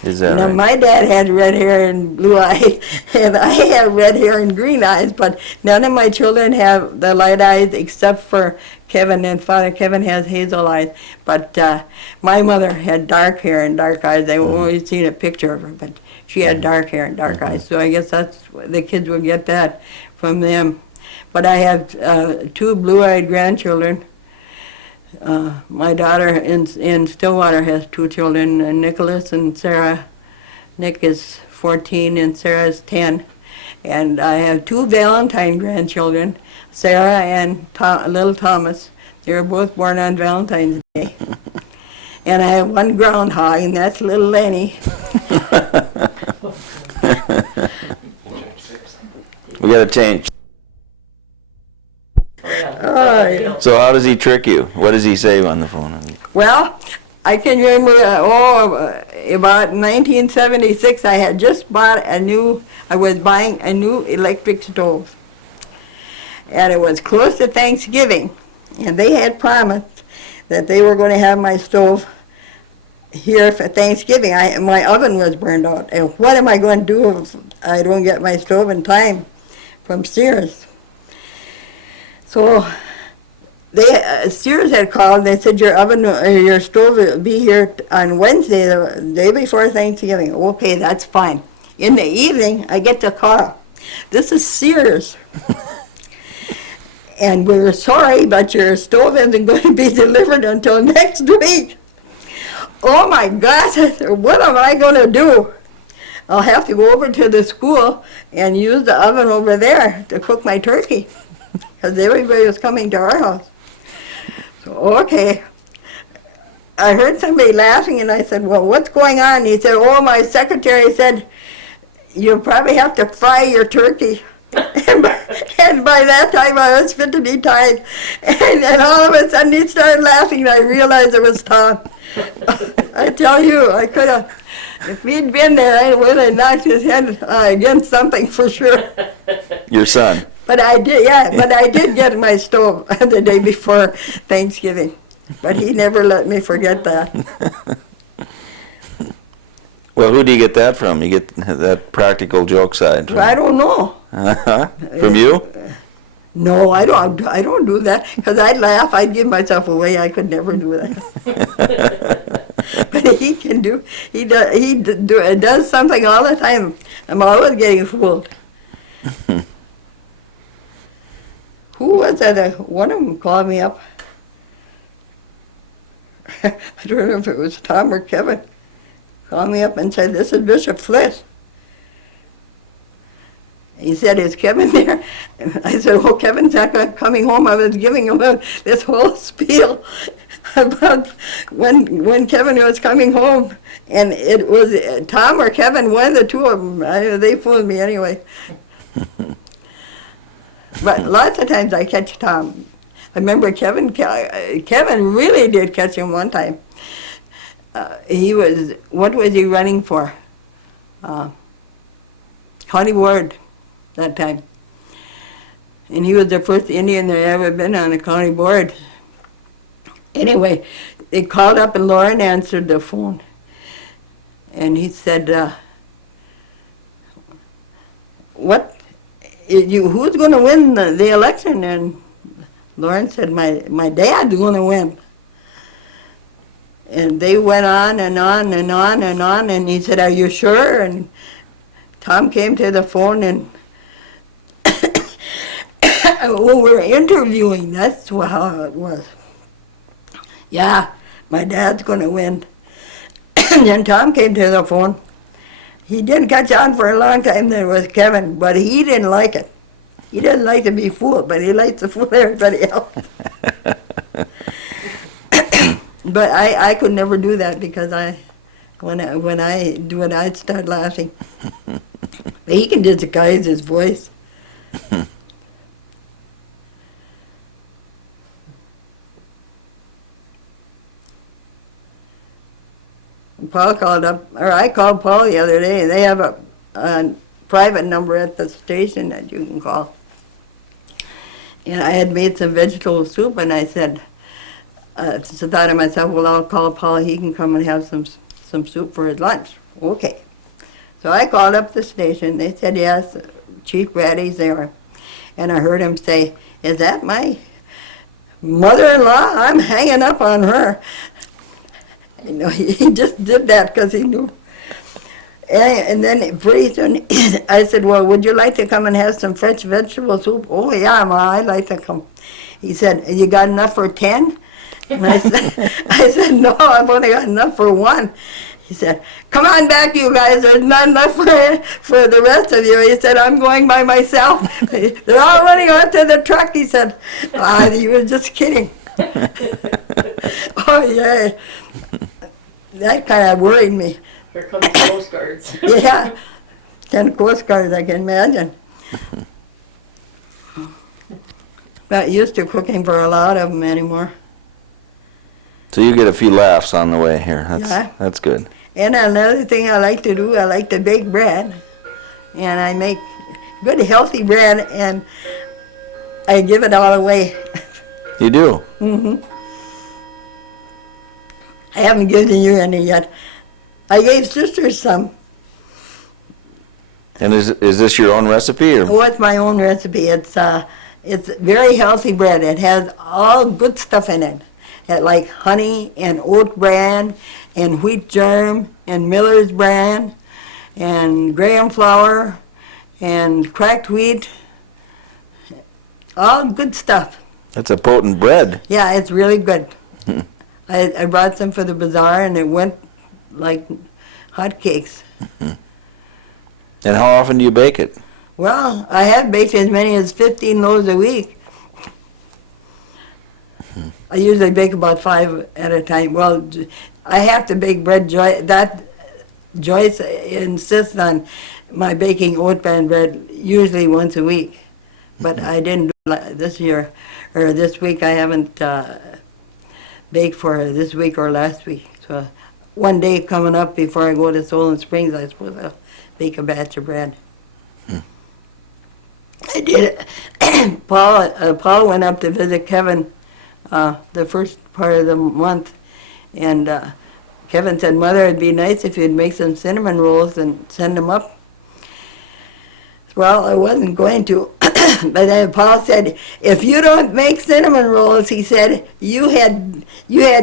Is that Now, right? my dad had red hair and blue eyes, and I have red hair and green eyes, but none of my children have the light eyes except for Kevin, and Father Kevin has hazel eyes. But my mother had dark hair and dark eyes. I've always seen a picture of her, but she had dark hair and dark eyes. So I guess the kids will get that from them. But I have two blue-eyed grandchildren. My daughter in Stillwater has two children, Nicholas and Sarah. Nick is 14 and Sarah is 10. And I have two Valentine grandchildren, Sarah and little Thomas. They were both born on Valentine's Day. And I have one groundhog, and that's little Lenny. We got to change. Oh, yeah. So how does he trick you? What does he say on the phone? Well, I can remember, about 1976, I had just bought I was buying a new electric stove. And it was close to Thanksgiving, and they had promised that they were going to have my stove here for Thanksgiving. My oven was burned out, and what am I going to do if I don't get my stove in time from Sears? So Sears had called, and they said your stove will be here on Wednesday, the day before Thanksgiving. Okay, that's fine. In the evening, I get the call. This is Sears. And we're sorry, but your stove isn't going to be delivered until next week. Oh my gosh, I said, what am I going to do? I'll have to go over to the school and use the oven over there to cook my turkey, because everybody was coming to our house. So, okay. I heard somebody laughing, and I said, well, what's going on? He said, oh, my secretary said, you probably have to fry your turkey. And by that time, I was fit to be tied. And then all of a sudden, he started laughing, and I realized it was Tom. I tell you, I could have, if he'd been there, I would have knocked his head against something for sure. Your son. But I did get my stove the day before Thanksgiving. But he never let me forget that. Well, who do you get that from? You get that practical joke side from? I don't know. From you? No, I don't do that because I'd laugh. I'd give myself away. I could never do that. But he can do. He does something all the time. I'm always getting fooled. Who was that? One of them called me up. I don't know if it was Tom or Kevin. Called me up and said, "This is Bishop Fliss." He said, "Is Kevin there?" I said, "Oh, Kevin's not coming home." I was giving him this whole spiel about when Kevin was coming home, and it was Tom or Kevin, one of the two of them. They fooled me anyway. But lots of times I catch Tom. I remember Kevin really did catch him one time. What was he running for? County board that time. And he was the first Indian that had ever been on a county board. Anyway, they called up and Lauren answered the phone. And he said, who's going to win the election? And Lauren said, my dad's going to win. And they went on and on and on and on, and he said, "Are you sure?" And Tom came to the phone, and we were interviewing. That's how it was. Yeah, my dad's going to win. And then Tom came to the phone. He didn't catch on for a long time. There was Kevin, but he didn't like it. He doesn't like to be fooled, but he likes to fool everybody else. But I could never do that because when I do it, I'd start laughing. But he can disguise his voice. Paul called up, or I called Paul the other day. They have a private number at the station that you can call. And I had made some vegetable soup, and I said, so thought to myself, well, I'll call Paul. He can come and have some soup for his lunch. Okay. So I called up the station. They said, yes, Chief Brady's there. And I heard him say, "Is that my mother-in-law? I'm hanging up on her." You know, he just did that because he knew. And then pretty soon, I said, "Well, would you like to come and have some fresh vegetable soup?" "Oh, yeah, Ma, I'd like to come." He said, "You got enough for 10? And I said, "No, I've only got enough for 1. He said, "Come on back, you guys. There's not enough for the rest of you." He said, "I'm going by myself." "They're all running onto the truck," he said. He was just kidding. Oh, yeah. That kind of worried me. Here comes the Coast Guards. Yeah. 10 Coast Guards, I can imagine. Not used to cooking for a lot of them anymore. So you get a few laughs on the way here. That's good. And another thing I like to do, I like to bake bread. And I make good healthy bread, and I give it all away. You do? Mm-hmm. I haven't given you any yet. I gave sisters some. And is this your own recipe? Or? Oh, it's my own recipe. It's very healthy bread. It has all good stuff in it. Like honey and oat bran and wheat germ and Miller's bran and graham flour and cracked wheat. All good stuff. That's a potent bread. Yeah, it's really good. I brought some for the bazaar, and it went like hotcakes. And how often do you bake it? Well, I have baked as many as 15 loaves a week. I usually bake about 5 at a time. Well, I have to bake bread. Joyce insists on my baking oat bran bread usually once a week, but I didn't do it this year, or this week. I haven't baked for her this week or last week. So one day coming up before I go to Solon Springs, I suppose I'll bake a batch of bread. I did it. Paul went up to visit Kevin the first part of the month, and Kevin said, Mother, it'd be nice if you'd make some cinnamon rolls and send them up. Well, I wasn't going to, but then Paul said, if you don't make cinnamon rolls, he said, you had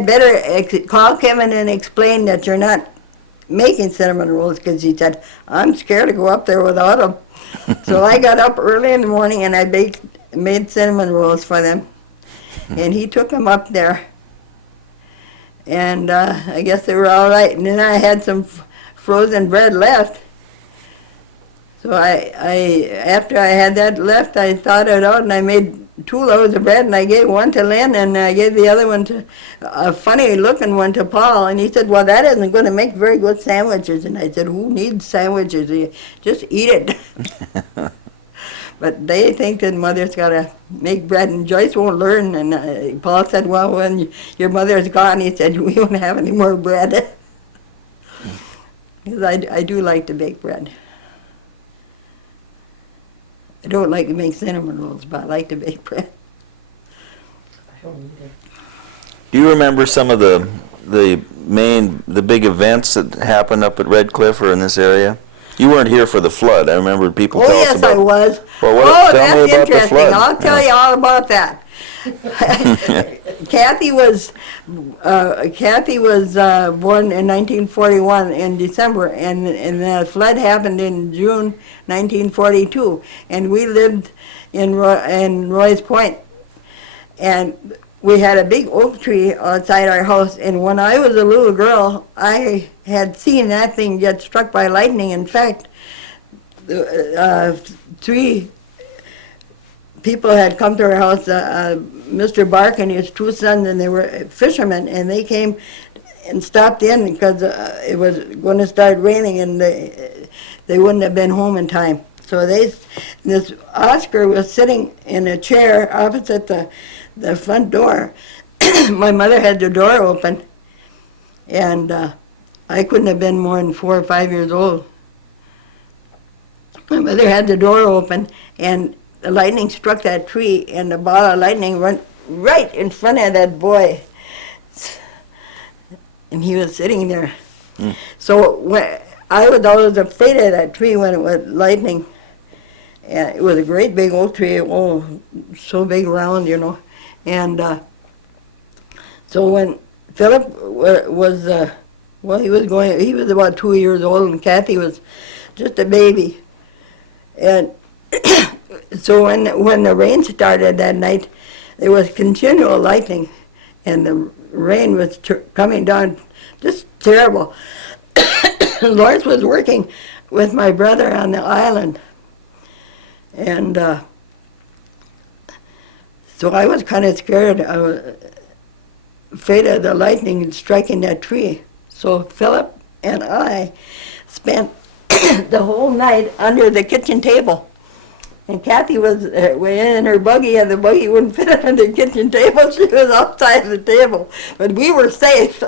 better call Kevin and explain that you're not making cinnamon rolls, because he said, I'm scared to go up there without them. So I got up early in the morning and I made cinnamon rolls for them. And he took them up there. And I guess they were all right. And then I had some frozen bread left. So after I had that left, I thawed it out and I made 2 loaves of bread, and I gave one to Lynn and I gave the other one to, a funny looking one, to Paul. And he said, well, that isn't going to make very good sandwiches. And I said, who needs sandwiches? You just eat it. But they think that Mother's got to make bread, and Joyce won't learn. And Paul said, well, when your mother's gone, he said, we won't have any more bread. Because I do like to bake bread. I don't like to make cinnamon rolls, but I like to bake bread. Do you remember some of the big events that happened up at Red Cliff or in this area? You weren't here for the flood. I remember people tell us about. Oh, yes, I was. Well, tell me about interesting. the flood. I'll tell you all about that. Kathy was born in 1941 in December, and the flood happened in June 1942, and we lived in Roy's Point, and we had a big oak tree outside our house, and when I was a little girl, I had seen that thing get struck by lightning. In fact, 3 people had come to our house, Mr. Bark and his 2 sons, and they were fishermen, and they came and stopped in because it was going to start raining, and they wouldn't have been home in time. So this Oscar was sitting in a chair opposite the front door. My mother had the door open, and I couldn't have been more than 4 or 5 years old. My mother had the door open, and the lightning struck that tree, and the ball of lightning went right in front of that boy. And he was sitting there. So I was always afraid of that tree when it was lightning. And it was a great big oak tree, so big round, you know. And so when Philip was he was about 2 years old, and Kathy was just a baby. And so when the rain started that night, there was continual lightning, and the rain was coming down just terrible. Lawrence was working with my brother on the island, and so I was kind of scared. I was afraid of the lightning striking that tree. So Philip and I spent the whole night under the kitchen table. And Kathy was in her buggy, and the buggy wouldn't fit under the kitchen table. She was outside the table. But we were safe,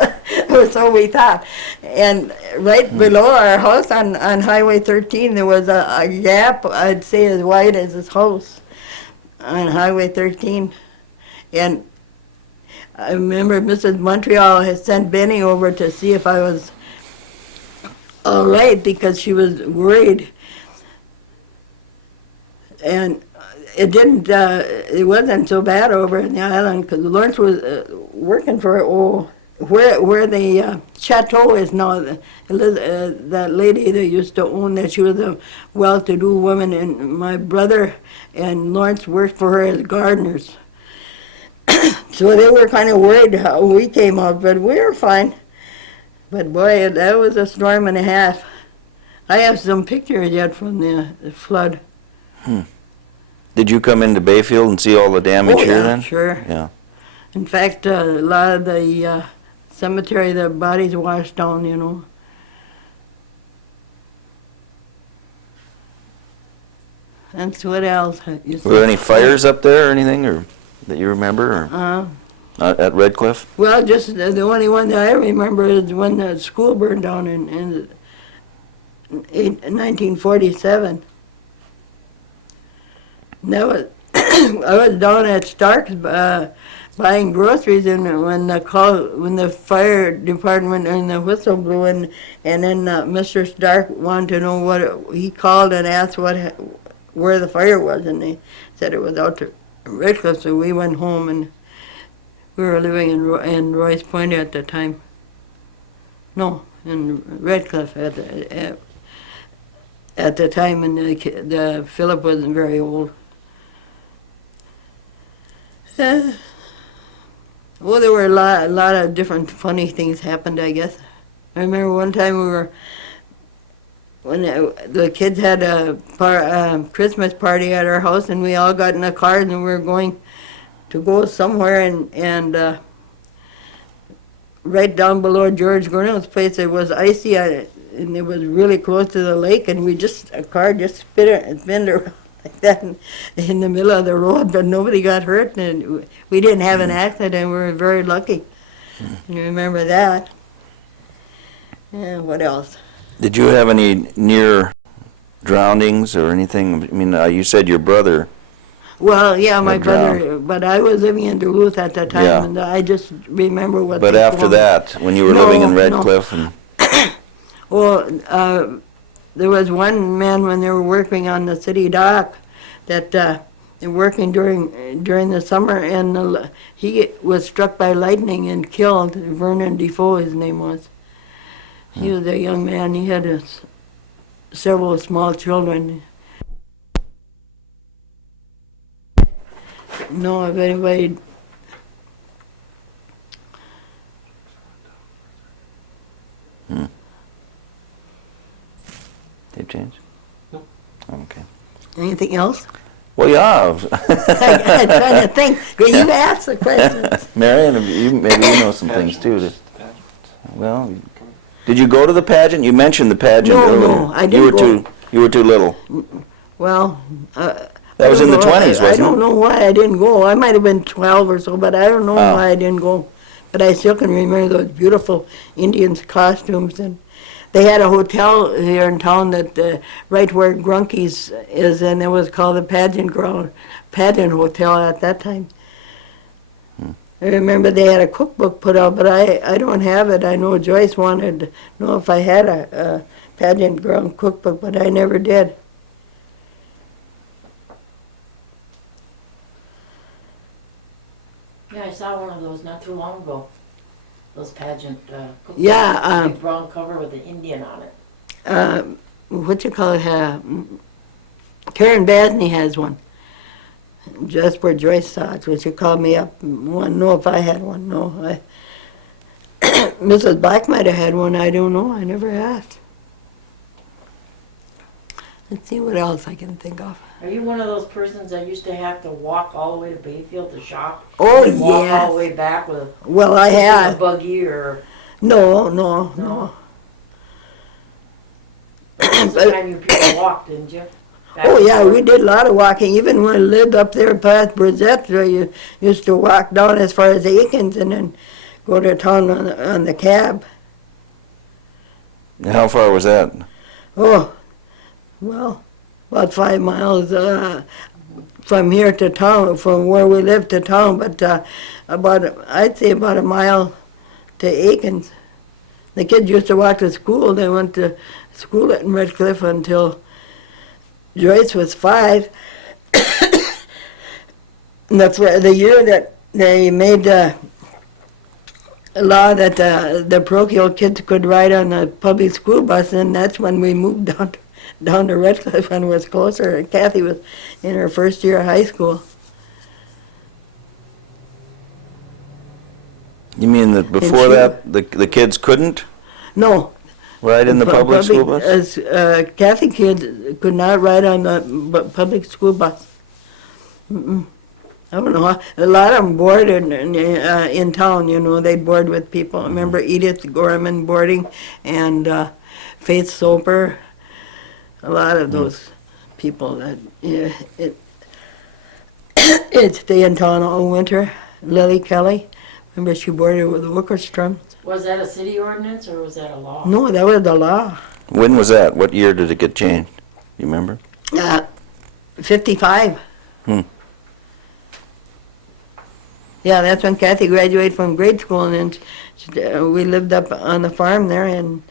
or so we thought. And right below our house on Highway 13, there was a gap, I'd say as wide as this house, on Highway 13. And I remember Mrs. Montreal had sent Benny over to see if I was all right, because she was worried. And it wasn't so bad over in the island, because Lawrence was working for where the chateau is now. That lady that used to own that, she was a well-to-do woman, and my brother and Lawrence worked for her as gardeners. So they were kind of worried how we came out, but we were fine. But boy, that was a storm and a half. I have some pictures yet from the flood. Did you come into Bayfield and see all the damage here then? Sure. Yeah. In fact, a lot of the cemetery, the bodies washed down, you know. That's what else. Were there any fires up there or anything, or that you remember, or at Red Cliff? Well, just the only one that I remember is when the school burned down in 1947. And that was I was down at Stark's buying groceries, and when the fire department and the whistle blew, and then Mr. Stark wanted to know he called and asked where the fire was, and they said it was out to Red Cliff. So we went home, and we were living in Royce Point at the time. No, in Red Cliff at the time, and the Philip wasn't very old. Well, there were a lot of different funny things happened, I guess. I remember one time when the kids had a Christmas party at our house, and we all got in a car and we were going to go somewhere, and right down below George Gornell's place, it was icy, and it was really close to the lake, and a car just spin around like that in the middle of the road, but nobody got hurt, and we didn't have an accident, and we were very lucky. You remember that? Yeah, what else? Did you have any near drownings or anything? I mean, you said your brother. Well, yeah, my drowned. brother, but I was living in Duluth at the time, Yeah. and I just remember what. But after that, when you were living in Red No. Cliff, and Well, there was one man when they were working on the city dock that they were working during the summer, and he was struck by lightning and killed. Vernon Defoe, his name was. He was a young man. He had several small children. No, if anybody. did it change? No. Okay. Anything else? Well, yeah. I'm trying to think. You asked the questions. Marion, maybe you know some things too. Well, did you go to the pageant? You mentioned the pageant earlier. No, I didn't go. You were too little. Well, That was in the 20s, wasn't it? I don't know why I didn't go. I might have been 12 or so, but I don't know why I didn't go. But I still can remember those beautiful Indians' costumes. And they had a hotel here in town that right where Grunky's is, and it was called the Pageant Hotel at that time. I remember they had a cookbook put out, but I don't have it. I know Joyce wanted to know if I had a Pageant Ground cookbook, but I never did. Yeah, I saw one of those not too long ago. Those pageant cookbooks. Yeah, Big brown cover with an Indian on it. What you call it? Karen Basney has one. Just where Joyce saw it, when she called me up, wanted to know if I had one. No, Mrs. Black might have had one. I don't know. I never asked. Let's see what else I can think of. Are you one of those persons that used to have to walk all the way to Bayfield to shop? Oh, and walk yes. all the way back with Well, I a have. buggy or... No. Most of the time you people walked, didn't you? Back Oh, and yeah, forth. we did a lot of walking. Even when I lived up there past Brizette, you used to walk down as far as Aikens and then go to town on the cab. How far was that? Oh, well, about 5 miles from here to town, from where we lived to town, but I'd say about a mile to Aikens. The kids used to walk to school. They went to school at Red Cliff until Joyce was 5. And the year that they made a law that the parochial kids could ride on the public school bus, and that's when we moved down to Red Cliff and was closer. Kathy was in her first year of high school. You mean that before that the kids couldn't No. ride in the public school bus? Kathy kids could not ride on the public school bus. Mm-mm. I don't know. A lot of them board in town, you know. They'd board with people. I remember Edith Gorman boarding and Faith Soper. A lot of those people that it'd stay in town all winter. Lily Kelly, remember she boarded with the Wickerströms. Was that a city ordinance or was that a law? No, that was the law. When was that? What year did it get changed? You remember? 55. Hmm. Yeah, that's when Kathy graduated from grade school, and then we lived up on the farm there, and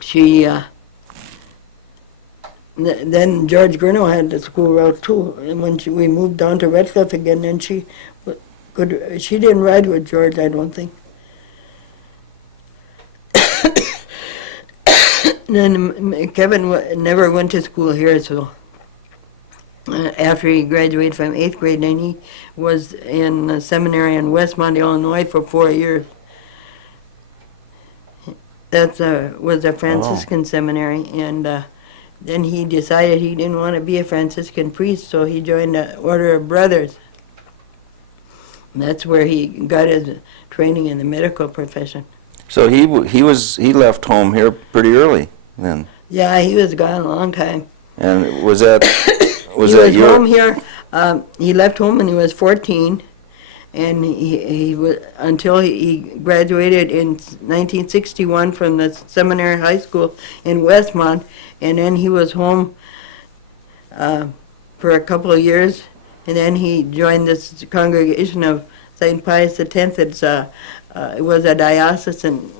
she. Then George Grinnell had the school route too, and when we moved down to Redcliffe again, then she didn't ride with George, I don't think. Then Kevin never went to school here, so after he graduated from 8th grade, then he was in a seminary in Westmont, Illinois for 4 years. That was a Franciscan seminary, and then he decided he didn't want to be a Franciscan priest, so he joined the Order of Brothers. And that's where he got his training in the medical profession. So he left home here pretty early then. Yeah, he was gone a long time. And was that He was home here. He left home when he was 14, and he was until he graduated in 1961 from the seminary high school in Westmont, and then he was home for a couple of years, and then he joined this congregation of St. Pius X. It was a diocesan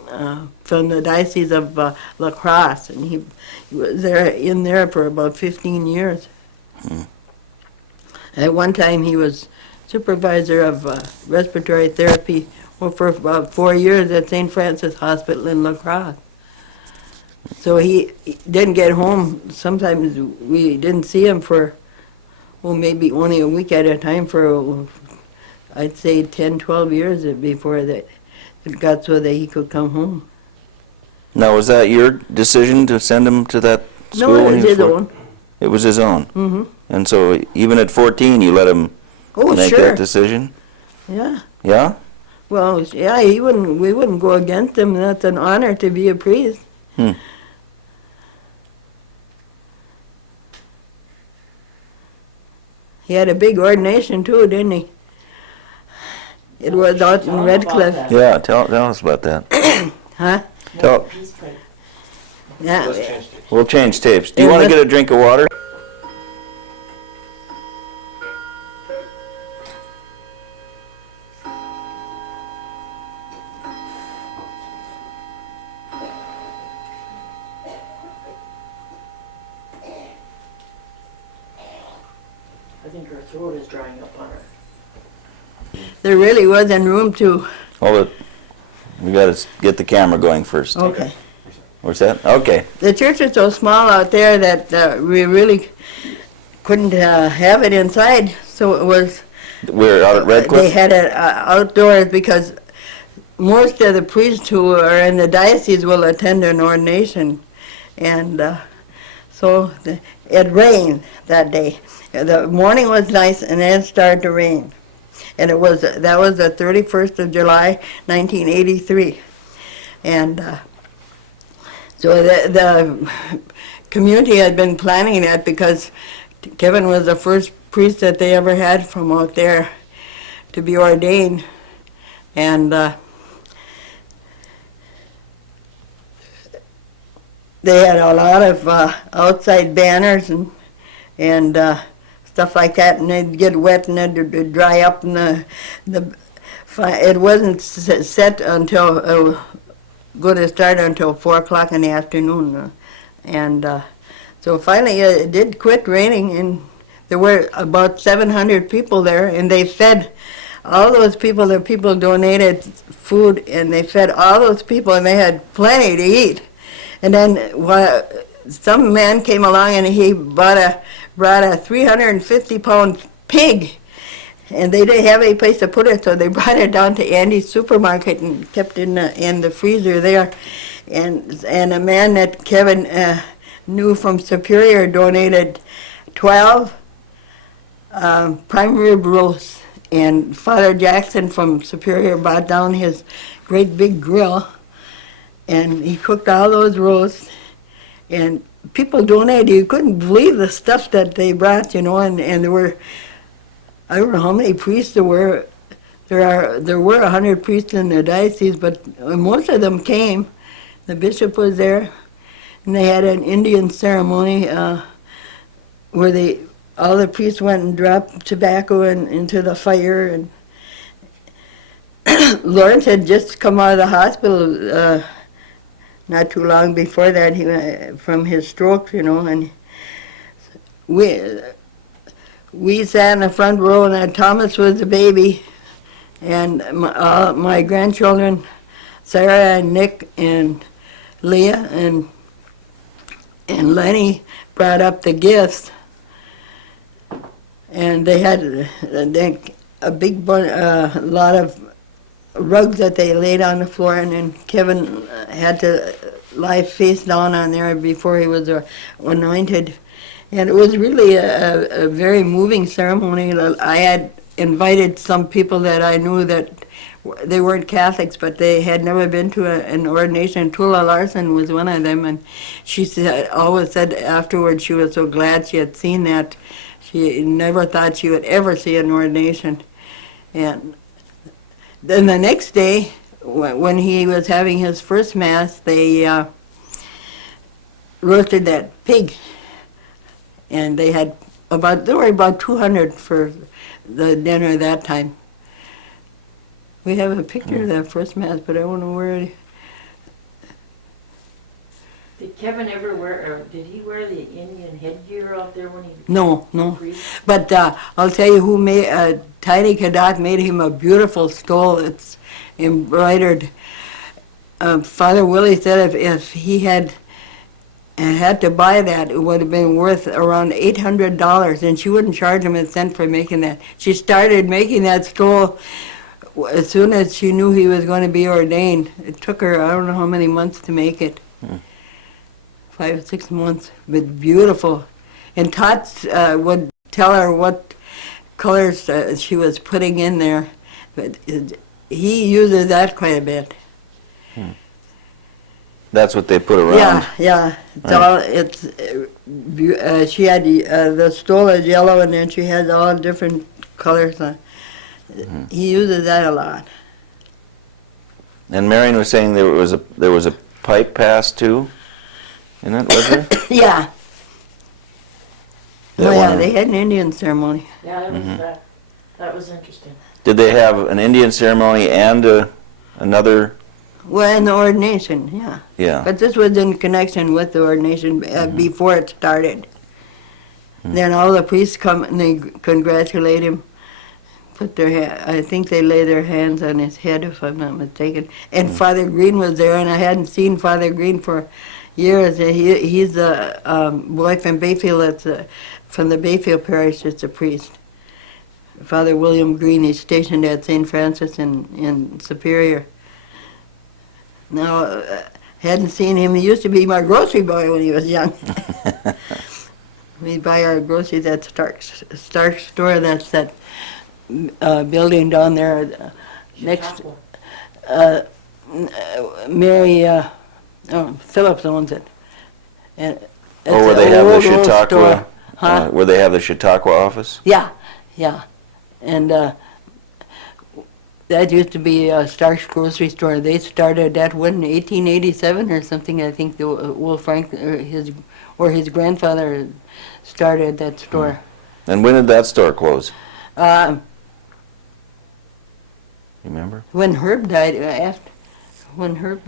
from the Diocese of La Crosse, and he was there for about 15 years. At one time, he was supervisor of respiratory therapy for about 4 years at St. Francis Hospital in La Crosse. So he didn't get home. Sometimes we didn't see him for, maybe only a week at a time for, I'd say, 10, 12 years before that it got so that he could come home. Now, was that your decision to send him to that school? No, it was his own. It was his own? Mm-hmm. And so even at 14, you let him make sure. that decision? Yeah. Yeah? Well, yeah, we wouldn't go against him. That's an honor to be a priest. He had a big ordination too, didn't he? It was out in Redcliffe. Yeah, tell us about that. Huh? Tell, Yeah. we'll change tapes. Do you want to get a drink of water? I think her throat is drying up on her. There really wasn't room to. Hold it. We got to get the camera going first. Okay. What's that? Okay. The church is so small out there that we really couldn't have it inside, so it was. We're out at Redcliffe? They had it outdoors because most of the priests who are in the diocese will attend an ordination, and so it rained that day. The morning was nice, and then it started to rain, and that was the 31st of July, 1983, and so the community had been planning that because Kevin was the first priest that they ever had from out there to be ordained, and they had a lot of outside banners and stuff like that, and they'd get wet and they'd dry up, and it wasn't set until going to start until 4 o'clock in the afternoon, and so finally it did quit raining, and there were about 700 people there, and they fed all those people. The people donated food, and they fed all those people, and they had plenty to eat. And then some man came along, and he brought a 350-pound pig, and they didn't have any place to put it, so they brought it down to Andy's supermarket and kept it in the freezer there. And a man that Kevin knew from Superior donated 12 prime rib roasts, and Father Jackson from Superior brought down his great big grill, and he cooked all those roasts, and people donated. You couldn't believe the stuff that they brought, and there were, I don't know how many priests there were. There were 100 priests in the diocese, but most of them came. The bishop was there, and they had an Indian ceremony where all the priests went and dropped tobacco into the fire. And Lawrence had just come out of the hospital not too long before that. He from his stroke, and we sat in the front row, and Thomas was the baby, and my grandchildren, Sarah and Nick and Leah and Lenny brought up the gifts, and they had a big lot of rugs that they laid on the floor, and then Kevin had to lie face down on there before he was anointed. And it was really a very moving ceremony. I had invited some people that I knew that they weren't Catholics, but they had never been to an ordination. Tula Larson was one of them, and she always said afterwards she was so glad she had seen that. She never thought she would ever see an ordination. And then the next day, when he was having his first Mass, they roasted that pig. And there were about 200 for the dinner that time. We have a picture of that first Mass, but I don't know where it. Did Kevin ever did he wear the Indian headgear out there when he No. priest? But I'll tell you who made, Tiny Cadotte made him a beautiful stole. It's embroidered. Father Willie said if he had to buy that, it would have been worth around $800, and she wouldn't charge him a cent for making that. She started making that stole as soon as she knew he was going to be ordained. It took her, I don't know how many months to make it. 5 or 6 months, but beautiful. And Tots would tell her what colors she was putting in there, but he uses that quite a bit. That's what they put around. Yeah. She had the stole is yellow, and then she has all different colors. He uses that a lot. And Marion was saying there was a pipe passed too. In it, was there? Yeah. They had an Indian ceremony. Yeah, that was interesting. Did they have an Indian ceremony and another? Well, in the ordination, yeah. Yeah. But this was in connection with the ordination before it started. Then all the priests come and they congratulate him. I think they lay their hands on his head, if I'm not mistaken. And Father Green was there, and I hadn't seen Father Green for years. He's a boy from Bayfield. From the Bayfield parish. It's a priest. Father William Green. He's stationed at St. Francis in Superior. Now, I hadn't seen him. He used to be my grocery boy when he was young. We'd buy our groceries at Stark store. That's that building down there next. Mary Phillips owns it. And where they have the Chautauqua, where they have the Chautauqua office? Yeah. And that used to be Stark's grocery store. They started that in 1887 or something. I think Will Frank his grandfather started that store. And when did that store close? You remember? When Herb died, when Herb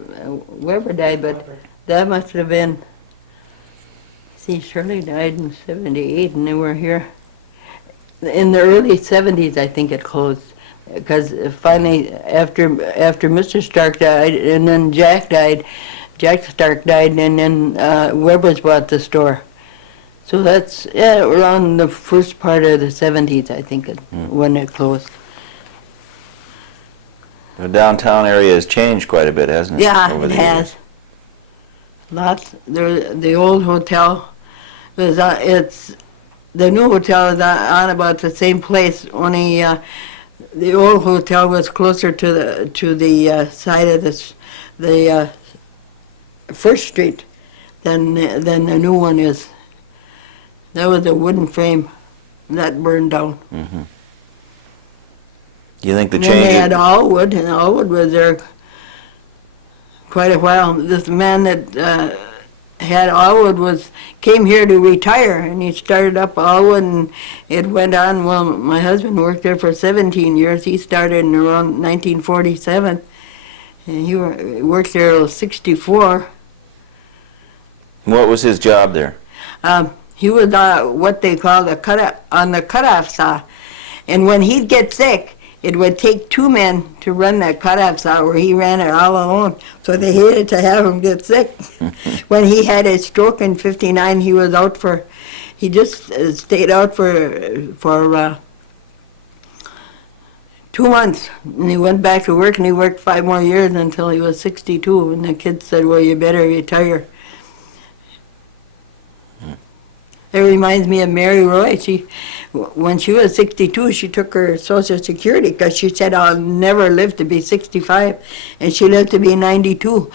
Weber died, but that must have been. See, Shirley died in '78, and they were here in the early '70s. I think it closed. Because finally, after Mr. Stark died, and then Jack died, Jack Stark died, and then Weber's bought the store. So that's around the first part of the '70s, I think, when it closed. The downtown area has changed quite a bit, hasn't it? Yeah, it has. Lots. The old hotel, it's The new hotel is on about the same place, only the old hotel was closer to the side of the First Street than the new one is. That was a wooden frame that burned down. Mm-hmm. Do you think the And then change? they had Allwood, and Allwood was there quite a while. This man that had Allwood came here to retire, and he started up Allwood, and it went on. Well, my husband worked there for 17 years. He started in around 1947, and he worked there till 64. What was his job there? He was what they call on the cutoff saw, and when he'd get sick, it would take two men to run that cutoff saw, where he ran it all alone. So they hated to have him get sick. When he had his stroke in '59, he was out he just stayed out for 2 months. And he went back to work, and he worked 5 more years until he was 62. And the kids said, well, you better retire. It reminds me of Mary Roy. When she was 62, she took her Social Security because she said, I'll never live to be 65. And she lived to be 92.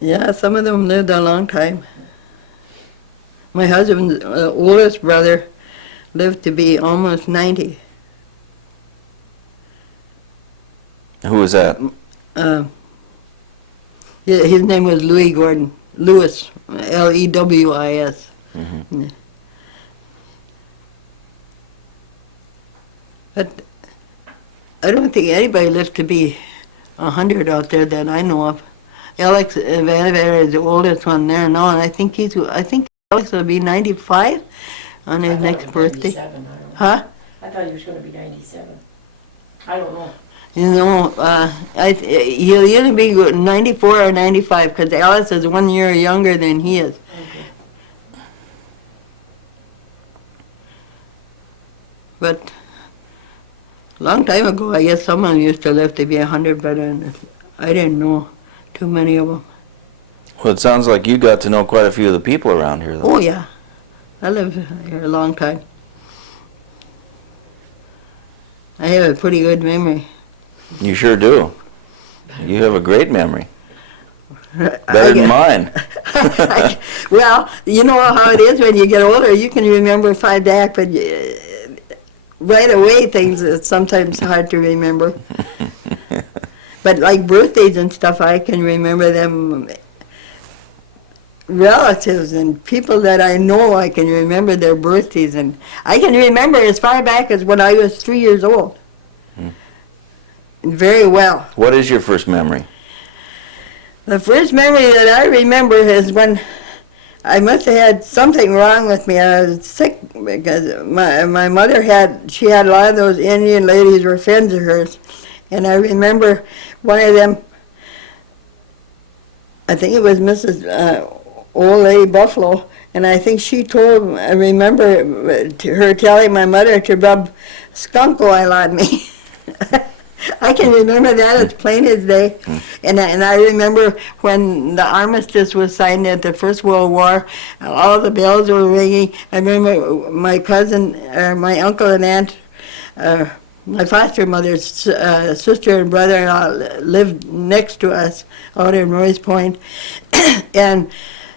Yeah, some of them lived a long time. My husband's oldest brother lived to be almost 90. Who was that? His name was Louis Gordon. Lewis, Lewis. Mm-hmm. But I don't think anybody lived to be 100 out there that I know of. Alex Vannevar is the oldest one there now, and I think Alex will be 95 on his next birthday. 97, I don't know. Huh? I thought he was going to be 97. I don't know. You know, he'll either be 94 or 95, because Alice is 1 year younger than he is. Okay. But a long time ago, I guess someone used to live to be 100, but I didn't know too many of them. Well, it sounds like you got to know quite a few of the people around here, though. Oh, yeah. I lived here a long time. I have a pretty good memory. You sure do. You have a great memory. Better than mine. Well, you know how it is when you get older. You can remember far back, but right away things are sometimes hard to remember. But like birthdays and stuff, I can remember them. Relatives and people that I know, I can remember their birthdays, and I can remember as far back as when I was 3 years old. Very well. What is your first memory? The first memory that I remember is when I must have had something wrong with me. I was sick because my mother had a lot of those Indian ladies were friends of hers, and I remember one of them. I think it was Mrs. Old Lady Buffalo, and I think I remember her telling my mother to rub skunk oil on me. I can remember that as plain as day. And I remember when the armistice was signed at the First World War, all the bells were ringing. I remember my cousin, my uncle and aunt, my foster mother's sister and brother-in-law lived next to us out in Roy's Point. And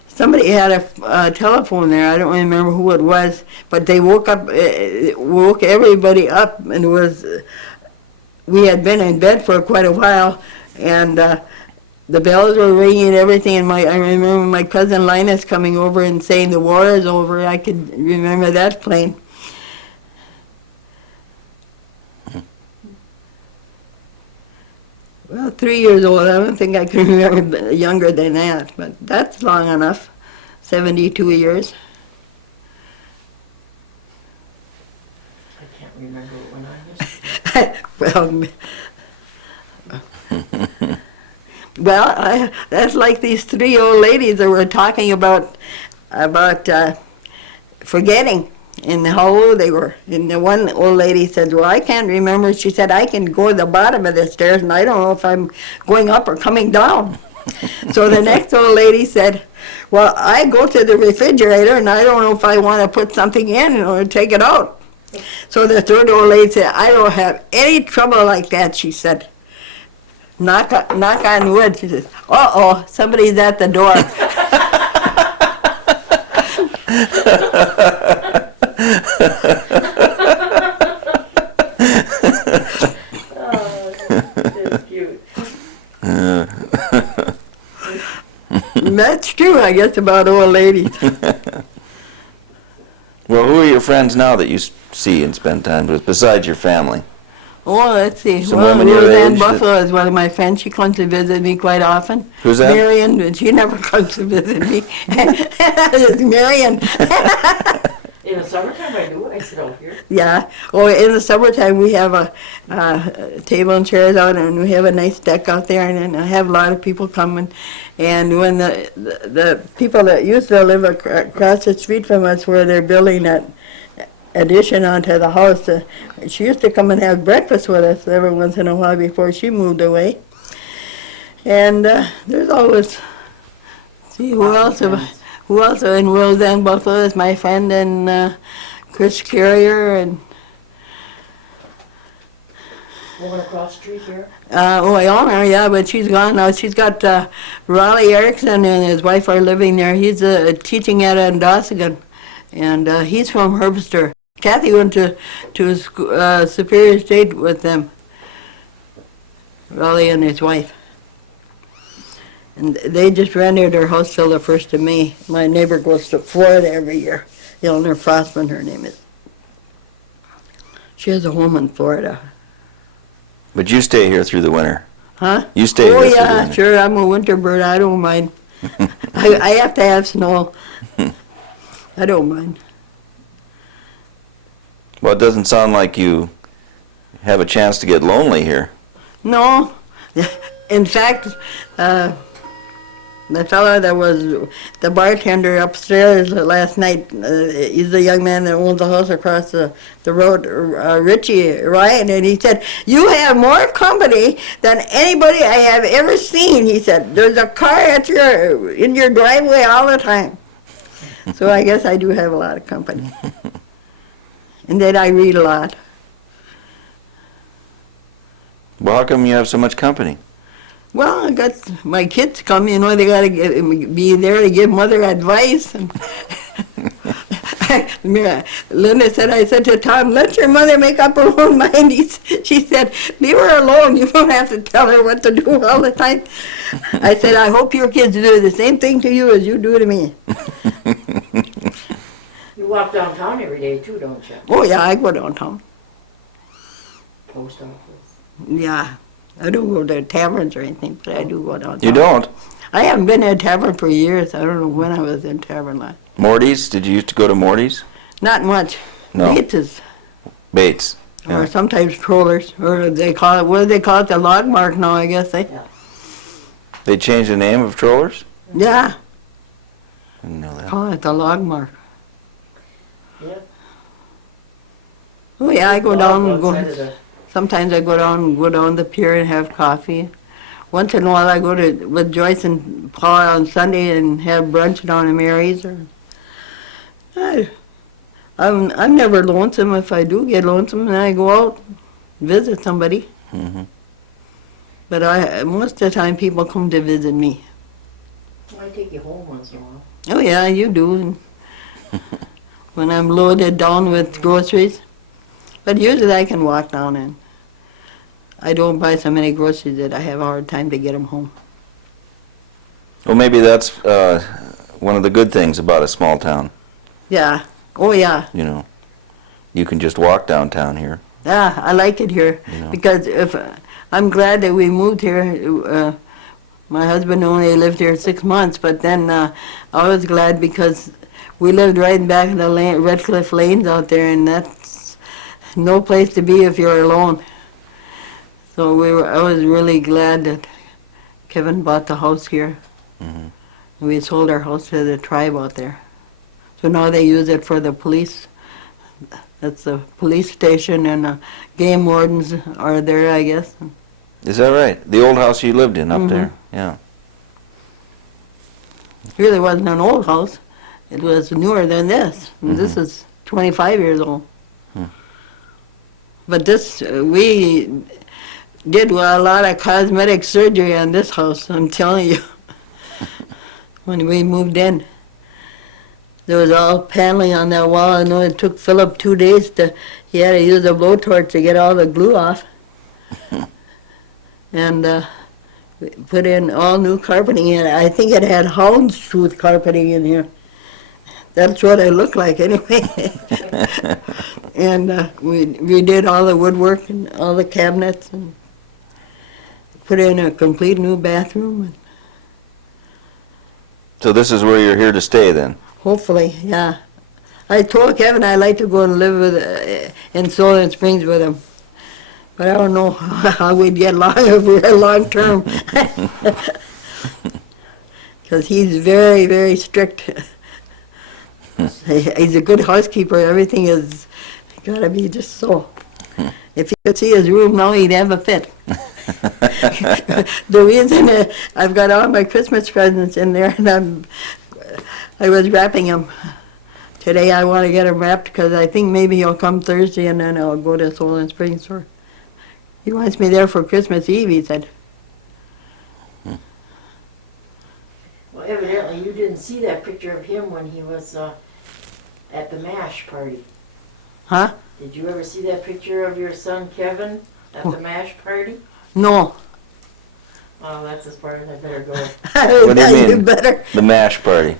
somebody had a telephone there. I don't remember who it was, but they woke everybody up, and it was. We had been in bed for quite a while, and the bells were ringing and everything. And I remember my cousin Linus coming over and saying the war is over. I could remember that plain. Well, 3 years old. I don't think I can remember younger than that, but that's long enough. 72 years. I can't remember when I was. That's like these 3 old ladies that were talking about forgetting and how old they were. And the one old lady said, well, I can't remember. She said, I can go to the bottom of the stairs, and I don't know if I'm going up or coming down. So the next old lady said, well, I go to the refrigerator and I don't know if I want to put something in or take it out. So the third old lady said, I don't have any trouble like that, she said. Knock on wood. She says, uh-oh, somebody's at the door. That's cute. That's true, I guess, about old ladies. Well, who are your friends now that you see and spend time with, besides your family? Oh, let's see. Some Well, women your Roseanne age Buffalo is one of my friends. She comes to visit me quite often. Who's that? Marion, she never comes to visit me. It's Marion. In the summertime, I do. I sit out here. Yeah. Oh, in the summertime, we have a table and chairs out, and we have a nice deck out there, and then I have a lot of people coming. And when the people that used to live across the street from us, where they're building that addition onto the house, she used to come and have breakfast with us every once in a while before she moved away. And there's always, see, who else? And Roseanne Buffalo is my friend, and Chris Carrier, and Woman across the street here. I own her, yeah, but she's gone now. She's got Raleigh Erickson and his wife are living there. He's teaching at Andosigan, and he's from Herbster. Kathy went to Superior State with them, Raleigh and his wife. And they just rented their house till the 1st of May. My neighbor goes to Florida every year. Eleanor Frostman, her name is. She has a home in Florida. But you stay here through the winter. Huh? You stay here Oh, through the yeah, winter. sure. I'm a winter bird. I don't mind. I have to have snow. I don't mind. Well, it doesn't sound like you have a chance to get lonely here. No. In fact, the fellow that was the bartender upstairs last night, he's the young man that owns the house across the road, Richie Ryan, and he said, you have more company than anybody I have ever seen. He said, there's a car in your driveway all the time. So I guess I do have a lot of company. And then I read a lot. Well, how come you have so much company? Well, I got my kids come, they got to be there to give mother advice. And Linda said, I said to Tom, let your mother make up her own mind. She said, leave her alone. You don't have to tell her what to do all the time. I said, I hope your kids do the same thing to you as you do to me. You walk downtown every day too, don't you? Oh, yeah, I go downtown. Post office. Yeah. I don't go to taverns or anything, but I do go downtown. You don't? I haven't been in a tavern for years. I don't know when I was in tavern last. Morty's? Did you used to go to Morty's? Not much. No. Bates. Or Yeah. sometimes trollers, or they call it, what do they call it, the log mark now, I guess, They changed the name of Trollers? Yeah, I didn't know that. call it the log mark. Yep. Oh, yeah, I go down and Outside go, of the- sometimes I go down the pier and have coffee. Once in a while I go with Joyce and Paul on Sunday and have brunch down at Mary's. I'm never lonesome. If I do get lonesome, then I go out and visit somebody. Mm-hmm. But most of the time people come to visit me. I take you home once in a while. Oh, yeah, you do. When I'm loaded down with groceries. But usually I can walk down and I don't buy so many groceries that I have a hard time to get them home. Well, maybe that's one of the good things about a small town. Yeah. Oh, yeah. You can just walk downtown here. Yeah, I like it here. Because I'm glad that we moved here. My husband only lived here 6 months, but then I was glad because we lived right back in the Red Cliff Lanes out there, and that's no place to be if you're alone. So I was really glad that Kevin bought the house here. Mm-hmm. We sold our house to the tribe out there. So now they use it for the police. That's the police station, and game wardens are there, I guess. Is that right? The old house you lived in up there? Yeah. It really wasn't an old house. It was newer than this. And this is 25 years old. But this, we did a lot of cosmetic surgery on this house, I'm telling you. When we moved in, there was all paneling on that wall. I know it took Philip 2 days he had to use a blowtorch to get all the glue off. And we put in all new carpeting in. I think it had houndstooth carpeting in here. That's what it looked like anyway. And we redid all the woodwork and all the cabinets and put in a complete new bathroom. So this is where you're here to stay then? Hopefully, yeah. I told Kevin I'd like to go and live with in Solar Springs with him. But I don't know how we'd get along if we were long term. Because he's very, very strict. He's a good housekeeper. Everything is got to be just so. If you could see his room now, he'd have a fit. The reason I've got all my Christmas presents in there, and I was wrapping them. Today I want to get them wrapped because I think maybe he'll come Thursday and then I'll go to Soul and Springs for. He wants me there for Christmas Eve, he said. Well, evidently you didn't see that picture of him when he was at the MASH party. Huh? Did you ever see that picture of your son Kevin at the MASH party? No. Oh, that's as far as I better go. What do you mean? Better. The MASH party?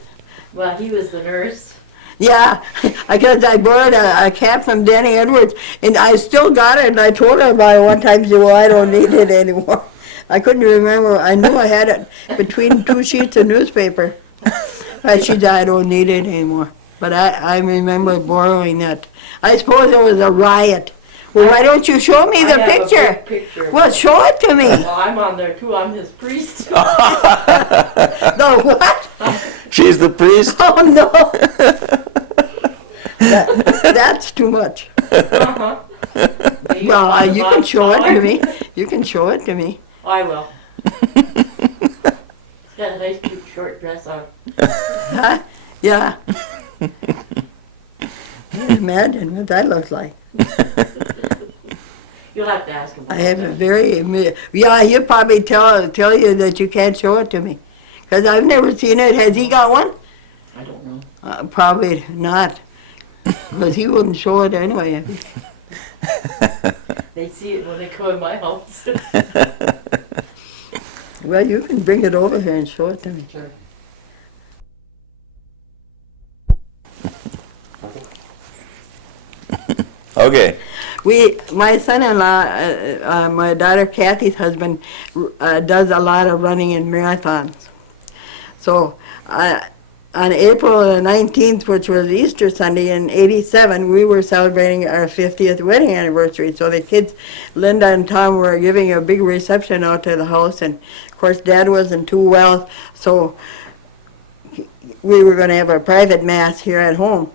Well, he was the nurse. Yeah, because I borrowed a cap from Danny Edwards, and I still got it, and I told her about it one time, she said, well, I don't need it anymore. I couldn't remember. I knew I had it between 2 sheets of newspaper. She said, I don't need it anymore. But I remember borrowing that. I suppose it was a riot. Well, why don't you show me the picture? I have a big picture. Well, show it to me. Well, I'm on there too. I'm his priest. The what? She's the priest? Oh, no. That's too much. Uh-huh. Well, you can show it to me. You can show it to me. I will. He's got a nice cute short dress on. Huh? Yeah. Imagine what that looks like. You'll have to ask him. I have a very, yeah, he'll probably tell you that you can't show it to me. Because I've never seen it. Has he got one? I don't know. Probably not. Because he wouldn't show it anyway. They see it when they come in my house. Well, you can bring it over here and show it to me. Sure. Okay. My son-in-law, my daughter Kathy's husband, does a lot of running in marathons. So on April the 19th, which was Easter Sunday in '87, we were celebrating our 50th wedding anniversary. So the kids, Linda and Tom, were giving a big reception out to the house, and of course Dad wasn't too well, so we were going to have a private mass here at home.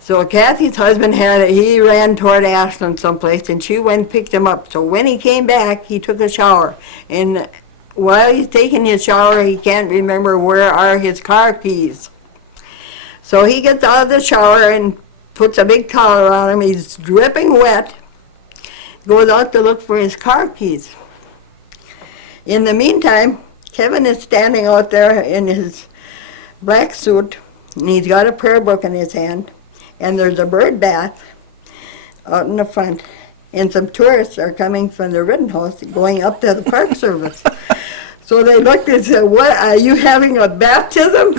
So Kathy's husband he ran toward Ashland someplace, and she went and picked him up. So when he came back, he took a shower, and while he's taking his shower, he can't remember where are his car keys. So he gets out of the shower and puts a big towel around him. He's dripping wet. Goes out to look for his car keys. In the meantime, Kevin is standing out there in his black suit, and he's got a prayer book in his hand, and there's a bird bath out in the front. And some tourists are coming from the Rittenhouse going up to the Park Service. So they looked and said, what, are you having a baptism?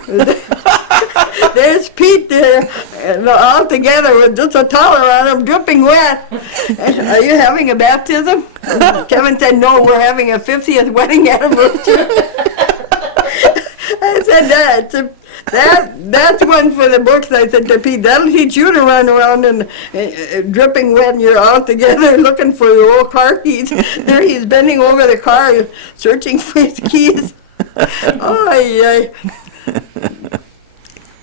There's Pete there, and all together with just a towel around him, dripping wet. Are you having a baptism? Kevin said, no, we're having a 50th wedding anniversary. I said, that's one for the books. I said to Pete, that'll teach you to run around and dripping wet, and you're all together looking for your old car keys. There he's bending over the car, searching for his keys. Oh, yeah.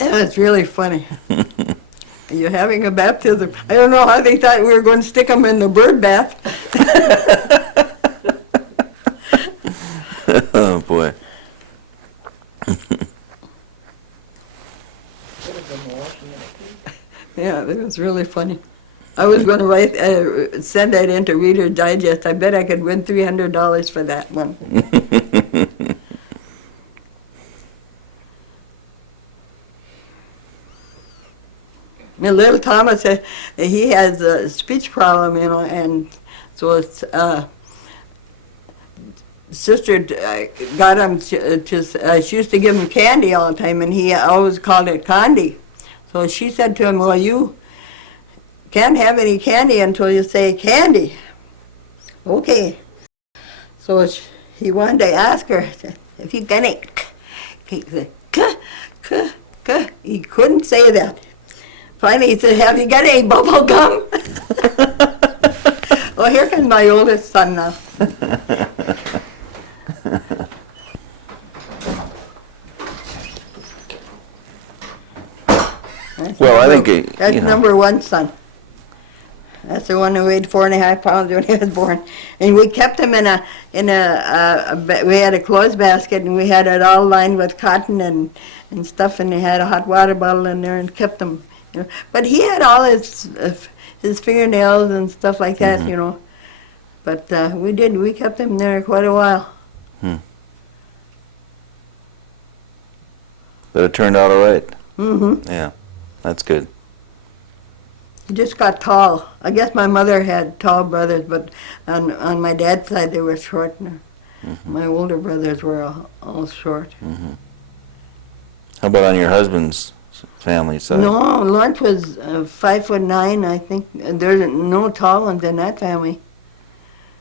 It was really funny. Are you having a baptism? I don't know how they thought we were going to stick them in the bird bath. Oh, boy. was really funny. I was going to send that into Reader's Digest. I bet I could win $300 for that one. And little Thomas, he has a speech problem, and so it's sister got him she used to give him candy all the time, and he always called it candy. So she said to him, well, you can't have any candy until you say candy. Okay. So he wanted to ask her if you got it. He said, he couldn't say that. Finally, he said, have you got any bubble gum? Well, here comes my oldest son now. Well, I think that's number one son. That's the one who weighed 4.5 pounds when he was born, and we kept him in a we had a clothes basket, and we had it all lined with cotton and stuff, and he had a hot water bottle in there, and kept him. You know. But he had all his fingernails and stuff like that, you know. But we kept him there quite a while. But it turned out all right. Mm-hmm. Yeah, that's good. He just got tall. I guess my mother had tall brothers, but on my dad's side they were short. My older brothers were all short. How about on your husband's family side? No, Lawrence was 5'9", I think. There's no tall ones in that family.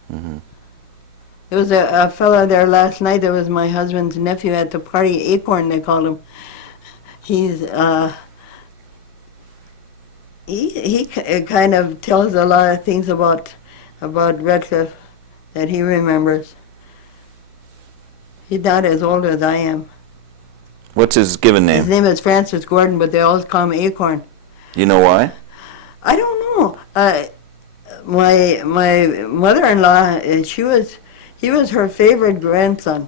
There was a fellow there last night that was my husband's nephew at the party, Acorn they called him. He's he kind of tells a lot of things about Redcliffe that he remembers. He's not as old as I am. What's his given name? His name is Francis Gordon, but they always call him Acorn. You know why? I don't know. My mother-in-law, he was her favorite grandson.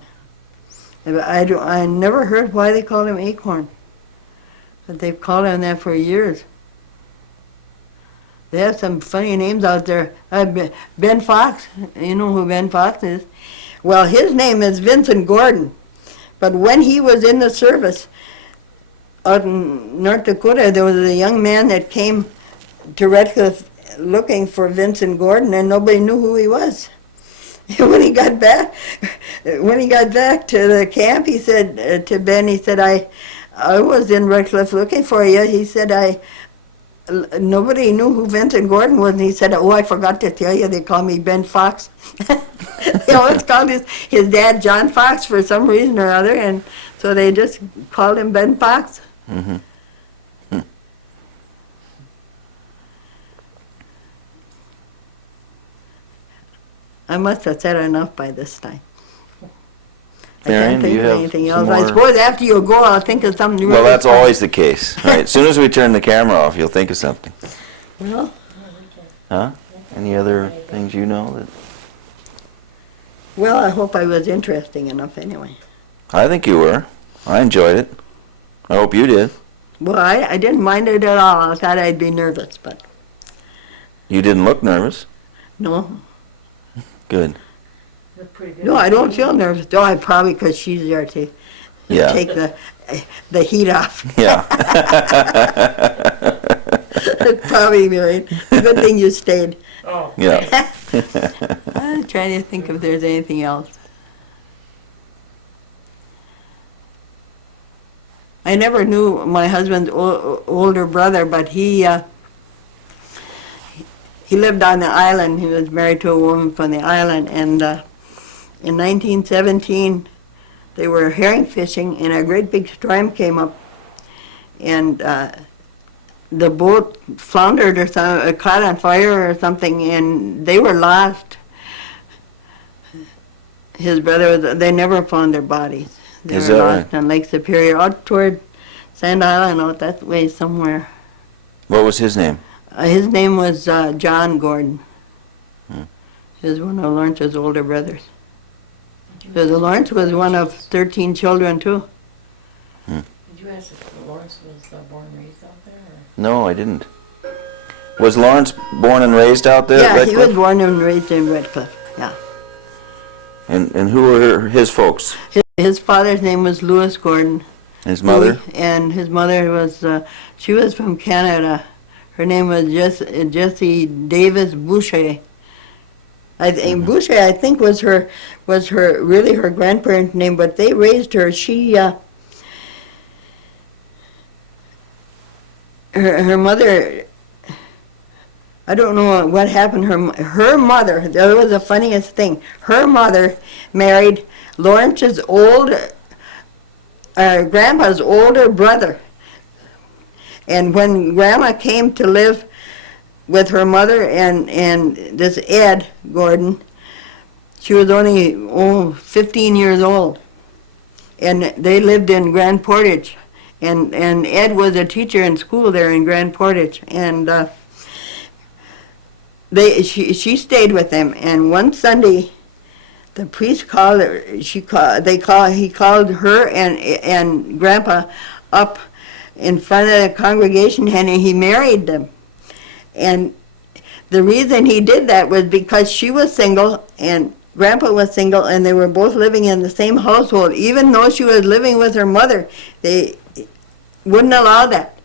I never heard why they called him Acorn, but they've called him that for years. They have some funny names out there. Ben Fox, you know who Ben Fox is? Well, his name is Vincent Gordon, but when he was in the service out in North Dakota, there was a young man that came to Redcliffe looking for Vincent Gordon, and nobody knew who he was. When he got back to the camp, he said to Ben, he said, I was in Redcliffe looking for you. He said, nobody knew who Vincent Gordon was, and he said, oh, I forgot to tell you, they call me Ben Fox. They always called his dad John Fox for some reason or other, and so they just called him Ben Fox. I must have said enough by this time. Marion, I can't think of anything else. more? I suppose after you go, I'll think of something really Well, that's funny. always the case, right? As soon as we turn the camera off, you'll think of something. Well, Huh? Any other things you know that? well, I hope I was interesting enough anyway. I think you were. I enjoyed it. I hope you did. Well, I didn't mind it at all. I thought I'd be nervous, but You didn't look nervous. no. Good. Looked pretty good. No, I don't feel nervous. No, I probably because she's there to Yeah. take the heat off. Yeah. Probably, Mary. Good thing you stayed. Oh. Yeah. I'm trying to think if there's anything else. I never knew my husband's older brother, but he lived on the island. He was married to a woman from the island, and in 1917 they were herring fishing, and a great big storm came up, and the boat floundered or something, caught on fire or something, and they were lost. His brother, they never found their bodies. They Is were that lost right? on Lake Superior, out toward Sand Island, out that way somewhere. What was his name? His name was John Gordon. He was one of Lawrence's older brothers. Because Lawrence was one of 13 children, too. Did you ask if Lawrence was born and raised out there? Or? No, I didn't. Was Lawrence born and raised out there at Yeah, he was Redcliffe? born and raised in Redcliffe, yeah. And who were his folks? His father's name was Lewis Gordon. His mother? And his mother was, she was from Canada. Her name was Jessie Davis Boucher. Boucher, I think, was her really her grandparents' name, but they raised her. She, her mother, I don't know what happened. Her mother, that was the funniest thing. Her mother married Lawrence's grandpa's older brother. And when grandma came to live with her mother and this Ed Gordon, she was only 15 years old. And they lived in Grand Portage. And Ed was a teacher in school there in Grand Portage. And she stayed with them. And one Sunday, the priest called her. He called her and Grandpa up in front of the congregation, and he married them. And the reason he did that was because she was single and Grandpa was single, and they were both living in the same household. Even though she was living with her mother, they wouldn't allow that.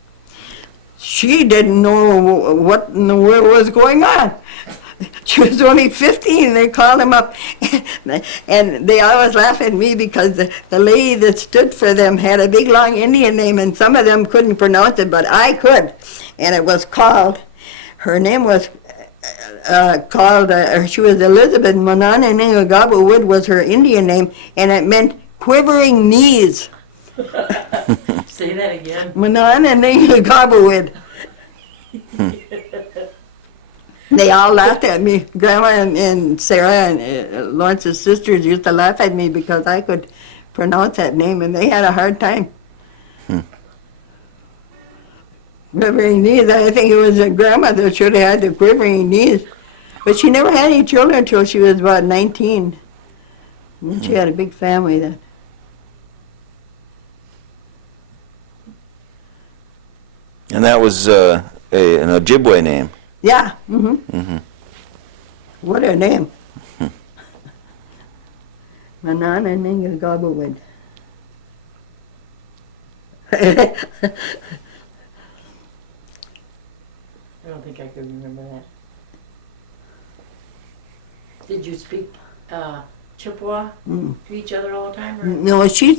She didn't know what in the world was going on. She was only 15. They called him up, and they always laugh at me because the lady that stood for them had a big long Indian name, and some of them couldn't pronounce it, but I could. And it was called, her name was she was Elizabeth Manananingagabu Wood was her Indian name, and it meant quivering knees. Say that again. Manananingagabu Wood. They all laughed at me. Grandma and Sarah and Lawrence's sisters used to laugh at me because I could pronounce that name, and they had a hard time. Quivering knees, I think it was a grandma that should have had the quivering knees. But she never had any children until she was about 19. And then she had a big family then. And that was an Ojibwe name. Yeah. Mm-hmm. What a name. Manana Ningagabawid. I don't think I could remember that. Did you speak Chippewa to each other all the time? Or? No, she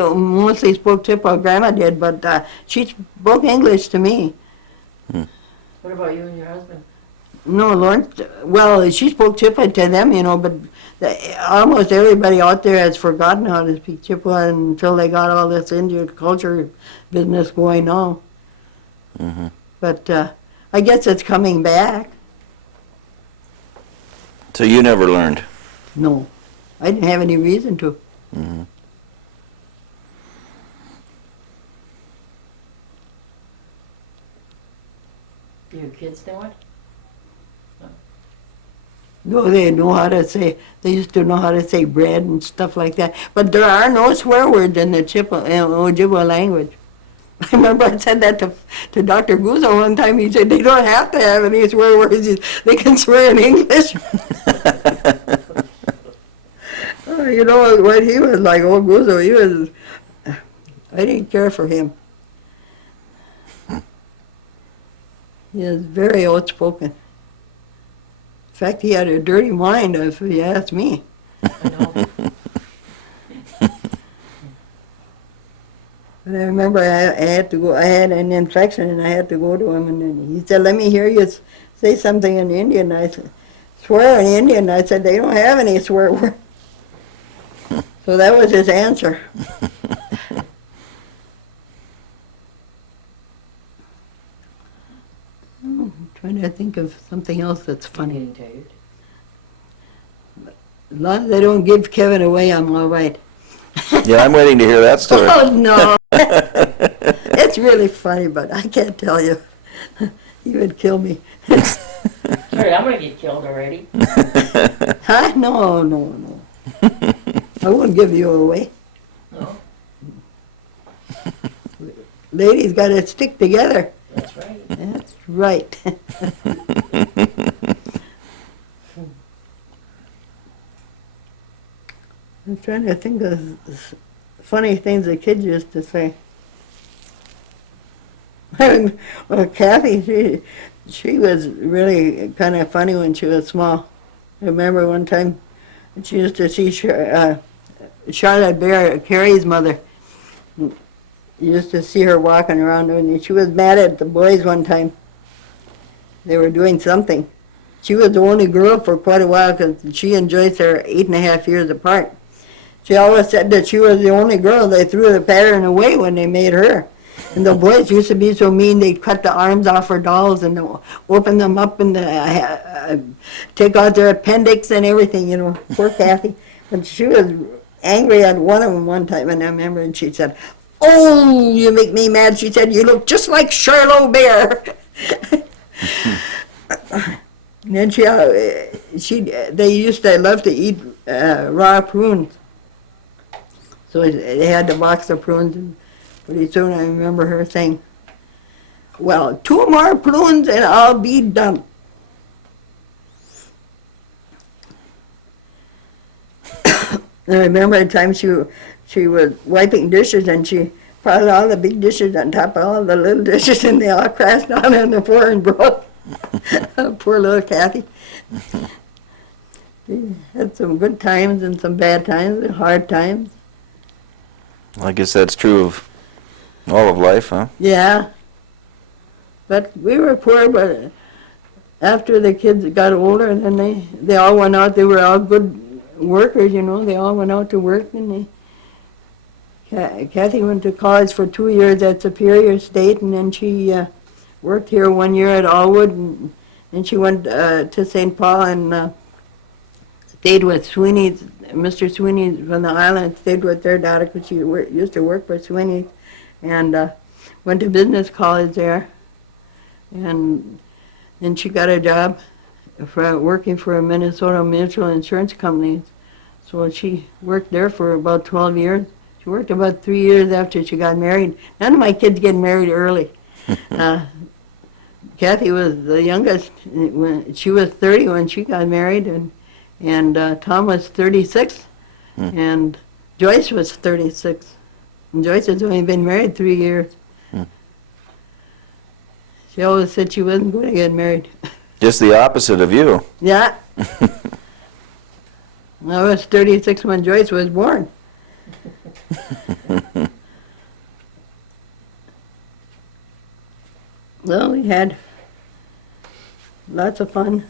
mostly spoke Chippewa. Grandma did, but she spoke English to me. What about you and your husband? No, Lawrence, well, she spoke Chippewa to them, but almost everybody out there has forgotten how to speak Chippewa until they got all this Indian culture business going on. Mm-hmm. But I guess it's coming back. So you never learned? No, I didn't have any reason to. Mm-hmm. Do your kids know it? No, they know how to say, they used to know how to say bread and stuff like that. But there are no swear words in the Ojibwa language. I remember I said that to Dr. Guzzo one time. He said, they don't have to have any swear words. They can swear in English. You know what he was like, old Guzzo, I didn't care for him. He was very outspoken. In fact, he had a dirty mind, if you ask me. I know. But I remember I had to go, I had an infection and I had to go to him, and then he said, let me hear you say something in Indian. I said, swear in Indian. I said, they don't have any swear words. So that was his answer. I'm trying to think of something else that's funny. I'm getting tired. As long as they don't give Kevin away, I'm all right. Yeah, I'm waiting to hear that story. Oh, no. It's really funny, but I can't tell you. You would kill me. Sorry, I'm gonna get killed already. Huh? No. I wouldn't give you away. No. Ladies got to stick together. That's right. That's right. I'm trying to think of funny things the kids used to say. Well, Kathy, she was really kind of funny when she was small. I remember one time she used to see Charlotte Bear, Carrie's mother. You used to see her walking around, and she was mad at the boys one time. They were doing something. She was the only girl for quite a while because she and Joyce are 8.5 years apart. She always said that she was the only girl. They threw the pattern away when they made her. And the boys used to be so mean, they'd cut the arms off her dolls and open them up and take out their appendix and everything, you know. Poor Kathy. And she was angry at one of them one time, and I remember, and she said, "Oh, you make me mad." She said, "You look just like Charlotte Bear." And then they used to love to eat raw prunes. So they had the box of prunes, and pretty soon I remember her saying, "Well, 2 more prunes and I'll be done." I remember a time she was wiping dishes and she piled all the big dishes on top of all the little dishes and they all crashed down on the floor and broke. Poor little Kathy. She had some good times and some bad times and hard times. I guess that's true of all of life, huh? Yeah. But we were poor, but after the kids got older, then they all went out. They were all good workers, you know. They all went out to work, and Kathy went to college for 2 years at Superior State, and then she worked here 1 year at Allwood, and she went to St. Paul and stayed with Sweeney's, Mr. Sweeney from the island, stayed with their daughter because she used to work for Sweeney's, and went to business college there. And then she got a job for working for a Minnesota mutual insurance company. So she worked there for about 12 years. She worked about 3 years after she got married. None of my kids get married early. Kathy was the youngest. She was 30 when she got married, and Tom was 36, and Joyce was 36. And Joyce has only been married 3 years. She always said she wasn't going to get married. Just the opposite of you. Yeah. I was 36 when Joyce was born. Well, we had lots of fun.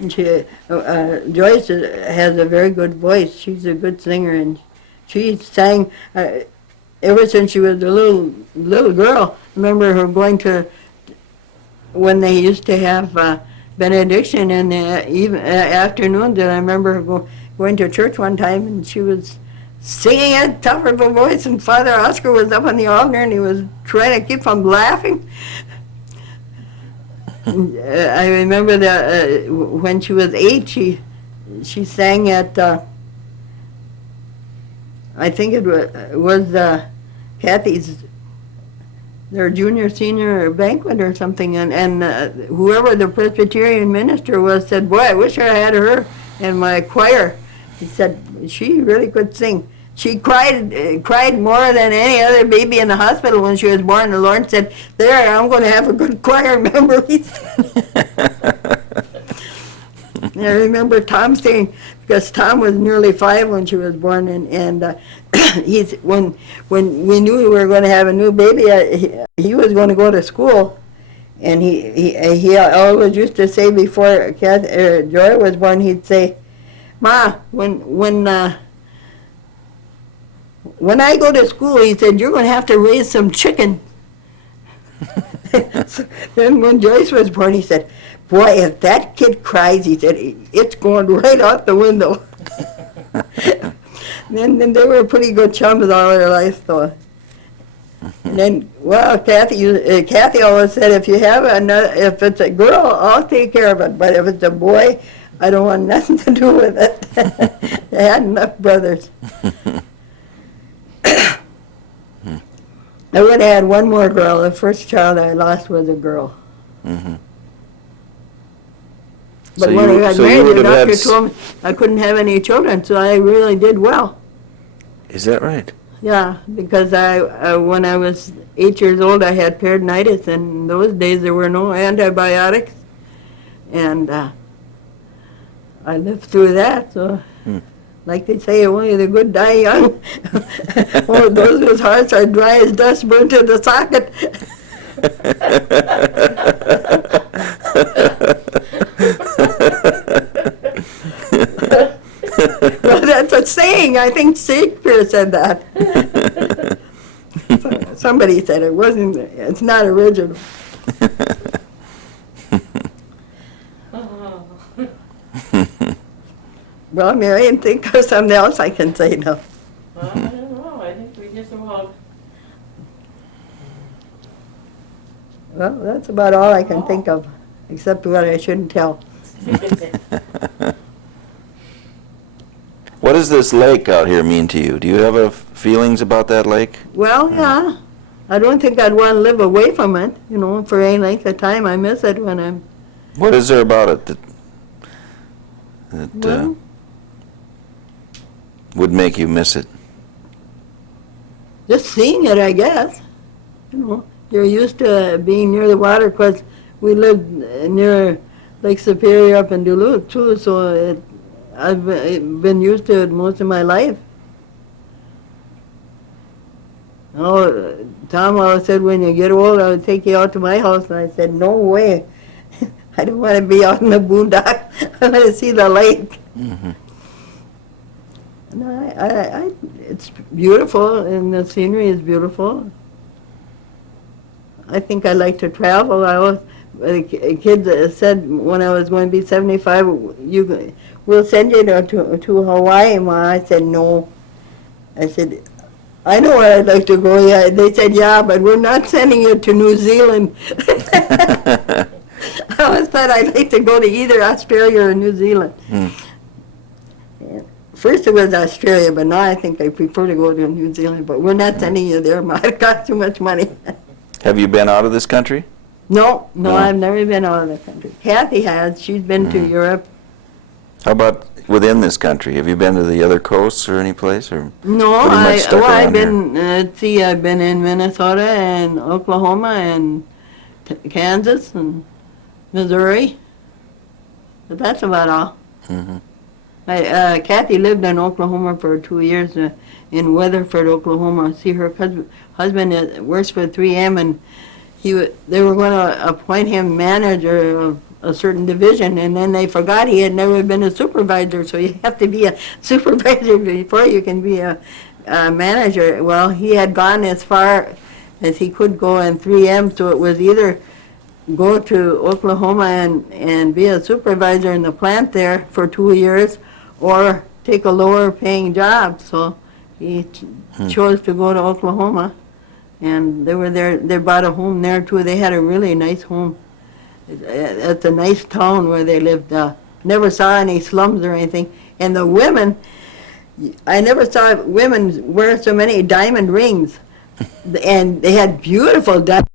And Joyce has a very good voice. She's a good singer, and she sang ever since she was a little girl. I remember her going to, when they used to have benediction in the afternoons, and I remember her going to church one time, and she was singing at the top of her voice, and Father Oscar was up on the altar, and he was trying to keep from laughing. I remember that when she was 8, she sang at, I think it was Kathy's, their junior senior banquet or something, and whoever the Presbyterian minister was said, "Boy, I wish I had her in my choir." He said she really could sing. She cried more than any other baby in the hospital when she was born. The Lord said, "There, I'm going to have a good choir member." And I remember Tom saying, because Tom was nearly 5 when she was born, and when we knew we were going to have a new baby, he was going to go to school, and he always used to say before Joy was born, he'd say, "Ma, when I go to school," he said, "you're going to have to raise some chicken." So then when Joyce was born, he said, "Boy, if that kid cries," he said, "it's going right out the window." Then they were pretty good chums all their life, though. And then, well, Kathy always said, if it's a girl, I'll take care of it, but if it's a boy, I don't want nothing to do with it. They had enough brothers. I would have had one more girl. The first child I lost was a girl. Mm-hmm. But So when you- I got so you married, would the have had doctor told me I couldn't have any children, so I really did well. Is that right? Yeah, because when I was 8 years old, I had peritonitis, and in those days there were no antibiotics, and I lived through that. So, like they say, only the good die young. Oh, those whose hearts are dry as dust burnt to the socket. Well, that's a saying. I think Shakespeare said that. Somebody said it wasn't. It's not original. Well, Marion, think of something else I can say now. I don't know, I think we just about. Well, that's about all I can think of, except what I shouldn't tell. What does this lake out here mean to you? Do you have feelings about that lake? Well, yeah. I don't think I'd want to live away from it, for any length of time. I miss it when I'm... What is there about it that Well, would make you miss it? just seeing it, I guess. You're used to being near the water, because we lived near Lake Superior up in Duluth, too, so I've been used to it most of my life. Oh, Tom always said, when you get old, I would take you out to my house, and I said, no way. I don't want to be out in the boondock. I want to see the lake. Mm-hmm. No, it's beautiful, and the scenery is beautiful. I think I like to travel. The kids said when I was going to be 75, we'll send you to Hawaii, Ma. I said, no. I said, I know where I'd like to go. Yeah. They said, yeah, but we're not sending you to New Zealand. I always thought I'd like to go to either Australia or New Zealand. First it was Australia, but now I think I prefer to go to New Zealand. But we're not sending you there, Ma. It costs too much money. Have you been out of this country? No, I've never been out of the country. Kathy has. She's been to Europe. How about within this country? Have you been to the other coasts or any place? Or No, pretty much stuck I've around been, I've been in Minnesota and Oklahoma and Kansas and Missouri. But that's about all. Mm-hmm. Kathy lived in Oklahoma for 2 years in Weatherford, Oklahoma. See, her husband works for 3M, and they were going to appoint him manager of a certain division, and then they forgot he had never been a supervisor, so you have to be a supervisor before you can be a manager. Well, he had gone as far as he could go in 3M, so it was either go to Oklahoma and be a supervisor in the plant there for 2 years, or take a lower paying job. So he chose to go to Oklahoma, and they were there. They bought a home there too. They had a really nice home. It's a nice town where they lived. Never saw any slums or anything. And the women, I never saw women wear so many diamond rings. And they had beautiful diamond